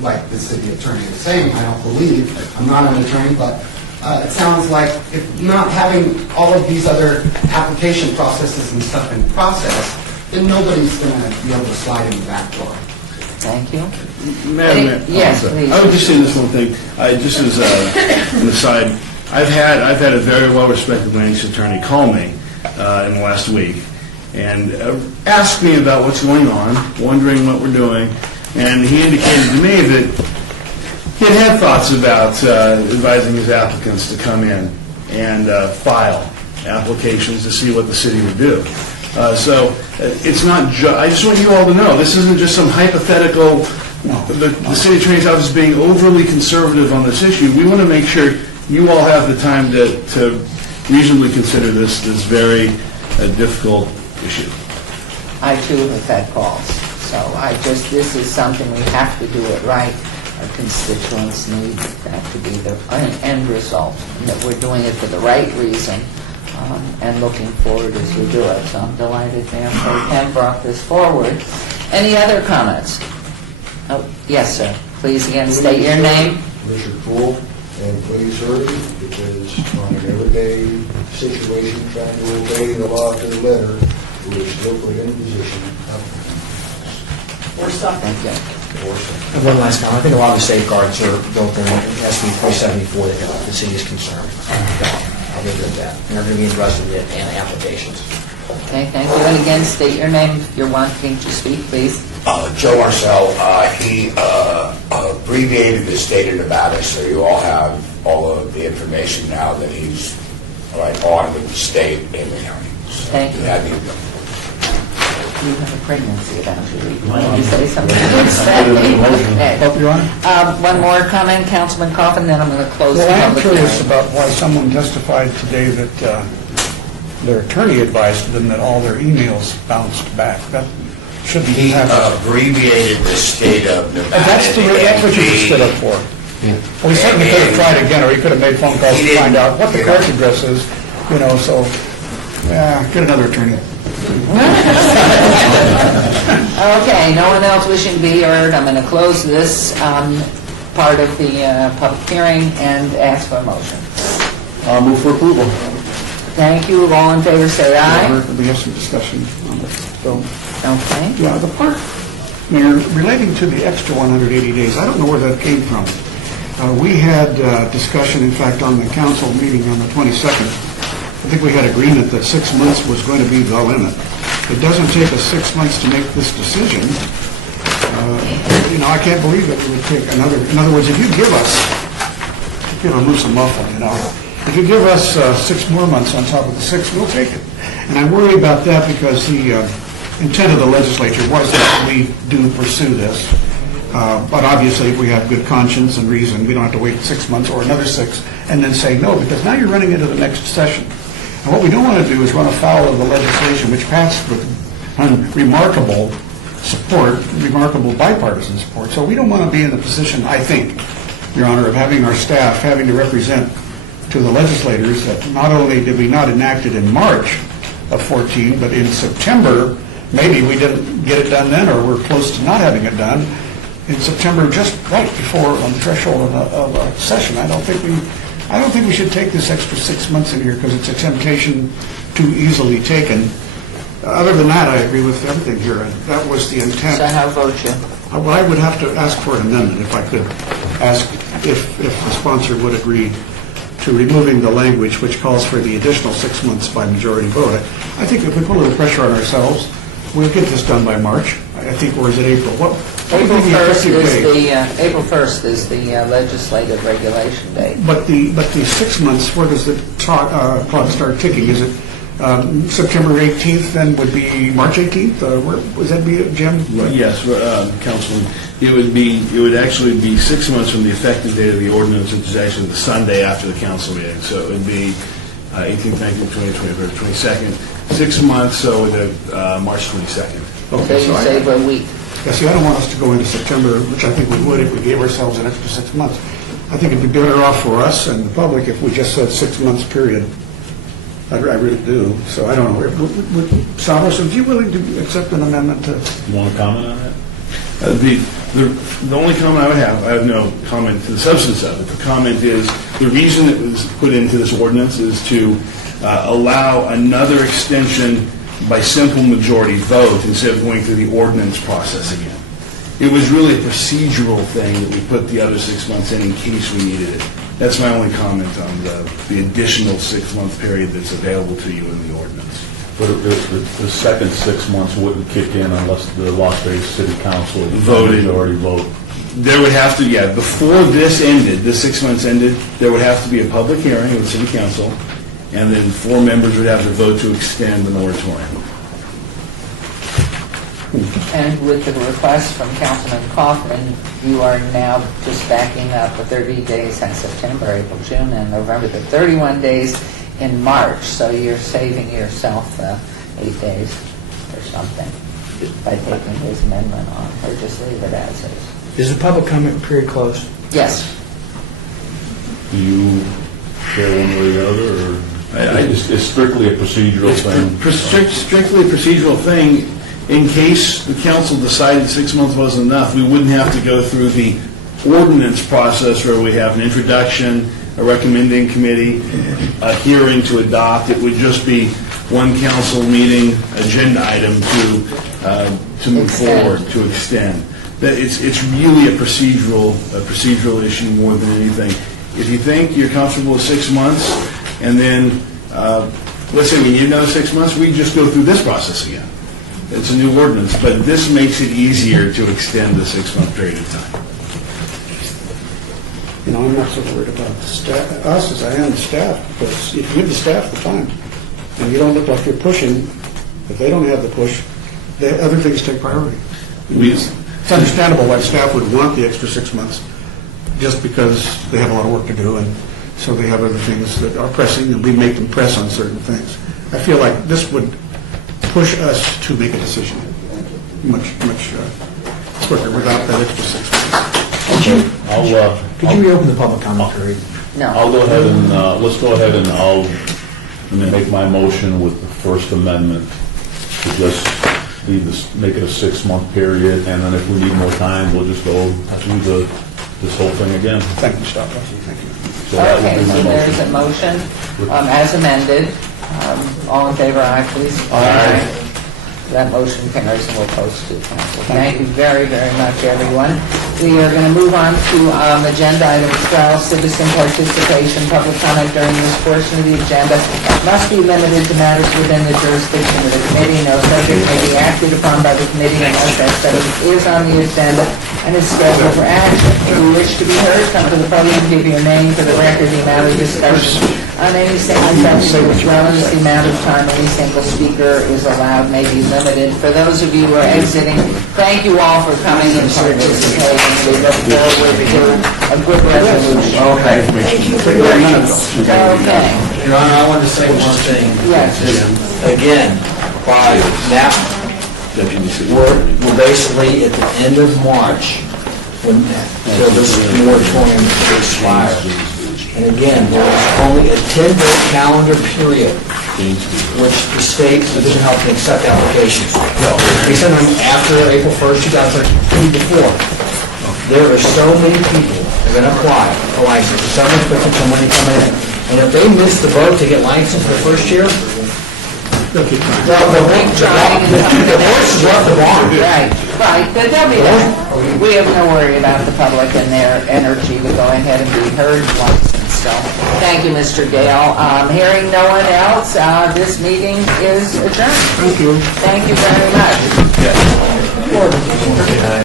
like the city attorney is saying. I don't believe. I'm not an attorney, but it sounds like if not having all of these other application processes and stuff in process, then nobody's going to be able to slide in the back door. Thank you. Madam Mayor, Yes, I'm sorry. please. I would just say this one thing. Just as an aside, I've had a very well-respected land use attorney call me in the last week and ask me about what's going on, wondering what we're doing, and he indicated to me that he had thoughts about advising his applicants to come in and file applications to see what the city would do. So it's not I just want you all to know, this isn't just some hypothetical, the city attorney's office being overly conservative on this issue. We want to make sure you all have the time to reasonably consider this very difficult issue. I too have had calls, so this is something we have to do it right. Our constituents need that to be the end result, and that we're doing it for the right reason, and looking forward as we do it. So I'm delighted Mayor Pro Tem brought this forward. Any other comments? Oh, yes, sir. Please again state your name. Richard Poole, and please hurry, because on an everyday situation, trying to obey the law to the letter, we're still put in a position. We're stuck. Thank you. And one last comment, I think a lot of the safeguards are built in SB 374 that the city is concerned. I'll leave it at that. And they're going to be addressed in applications. Okay, thank you. And again, state your name if you're wanting to speak, please. Joe Marcel, he abbreviated the state of Nevada, so you all have all of the information now that he's on with the state and the county. So Thank you. that needs You have a pregnancy, don't you? You want to say something? Okay. Your Honor? One more comment, Councilman Coffin, then I'm going to close the Well, I am public curious hearing. about why someone testified today that their attorney advised them that all their emails bounced back. That shouldn't He happen. abbreviated the state of Nevada. That's what you stood up for. Well, he certainly could have tried again, or he could have made phone calls to find out what the court address is, so, get another attorney. Okay, no one else wishing to be heard. I'm going to close this part of the public hearing and ask for a motion. I'll move for approval. Thank you. All in favor, say aye. We have some discussion on this. So, Okay. yeah, the part, Mayor, relating to the extra 180 days, I don't know where that came from. We had discussion, in fact, on the council meeting on the 22nd. I think we had agreement that 6 months was going to be the limit. It doesn't take us 6 months to make this decision. I can't believe that it would take another, in other words, if you give us, lose a muffle, if you give us 6 more months on top of the 6, we'll take it. And I worry about that because the intent of the legislature was that we do pursue this. But obviously, if we have good conscience and reason, we don't have to wait 6 months or another 6 and then say no, because now you're running into the next session. And what we don't want to do is run afoul of the legislation, which passed with remarkable support, remarkable bipartisan support. So we don't want to be in the position, I think, Your Honor, of having our staff having to represent to the legislators that not only did we not enact it in March of 14, but in September, maybe we didn't get it done then, or we're close to not having it done, in September, just right before on the threshold of a session. I don't think we should take this extra 6 months in here because it's a temptation too easily taken. Other than that, I agree with everything here, and that was the intent. So how vote you? Well, I would have to ask for an amendment if I could ask if the sponsor would agree to removing the language which calls for the additional 6 months by majority vote. I think if we put a little pressure on ourselves, we'll get this done by March. I think, or is it April? What would be the effective date? April 1st is the legislative regulation date. But the 6 months, where does the clock start ticking? Is it September 18th, then would be March 18th? Would that be, Jim? Yes, Councilman. It would actually be 6 months from the effective date of the ordinance, which is actually the Sunday after the council meeting. So it would be 18th, 19th, 20th, 21st, 22nd. 6 months, so March 22nd. Okay, so you save a week. Yeah, see, I don't want us to go into September, which I think we would if we gave ourselves an extra 6 months. I think it'd be better off for us and the public if we just said 6 months period. I really do. So I don't know. Salvos, are you willing to accept an amendment to? You want to comment on that? The only comment I would have no comment to the substance of it. The comment is The reason it was put into this ordinance is to allow another extension by simple majority vote instead of going through the ordinance process again. It was really a procedural thing that we put the other 6 months in case we needed it. That's my only comment on the additional 6-month period that's available to you in the ordinance. But the second 6 months wouldn't kick in unless the Las Vegas City Council Voted. majority vote. There would have to, before this ended, this 6 months ended, there would have to be a public hearing with the city council, and then 4 members would have to vote to extend the moratorium. And with the request from Councilman Kaufman, you are now just backing up the 30 days in September, April, June, and November, the 31 days in March, so you're saving yourself 8 days or something by taking his amendment on, or just leave it as is. Is the public comment period closed? Yes. Do you share one way or the other, or it's strictly a procedural thing? Strictly a procedural thing. In case the council decided 6 months wasn't enough, we wouldn't have to go through the ordinance process where we have an introduction, a recommending committee, a hearing to adopt. It would just be one council meeting agenda item to move forward, to extend. It's really a procedural issue more than anything. If you think you're comfortable with 6 months, and then let's say we need another 6 months, we just go through this process again. It's a new ordinance, but this makes it easier to extend the 6-month period of time. I'm not so worried about the staff, us as I am the staff, because if you give the staff the time, and you don't look like you're pushing, if they don't have the push, other things take priority. It's understandable why staff would want the extra 6 months, just because they have a lot of work to do, and so they have other things that are pressing, and we make them press on certain things. I feel like this would push us to make a decision much quicker without that extra 6 months. Could you reopen the public comment period? No. I'll go ahead and, let's go ahead and I'll make my motion with the First Amendment to just make it a 6-month period, and then if we need more time, we'll just go through this whole thing again. Thank you, Stop. Thank you. So that would Okay, be my so there's a motion. motion as amended. All in favor, aye, please. Aye. That motion carries and will post to council. Thank you very, very much, everyone. We are going to move on to agenda item 12, citizen participation. Public comment during this portion of the agenda must be limited to matters within the jurisdiction of the committee. No subject may be acted upon by the committee unless that subject is on the agenda and is scheduled for action. If you wish to be heard, come to the podium, give your name for the record, the amount of discussion on any single subject, as well as the amount of time any single speaker is allowed may be limited. For those of you who are exiting, thank you all for coming and participating. We look forward to a good resolution. Okay. Thank you very much. Okay. Your Honor, I want to say one thing. Yes. Again, by now, we're basically at the end of March until this moratorium expires. And again, there is only a 10-day calendar period which the state doesn't help to accept applications. We send them after April 1st, 2013, before. There are so many people that are going to apply for licenses. Someone's putting some money coming in. And if they miss the boat to get licensed for the first year, the horse is off the barn. Right, but they'll be there. We have no worry about the public and their energy to go ahead and be heard once. So, thank you, Mr. Gale. Hearing no one else, this meeting is adjourned. Thank you. Thank you very much.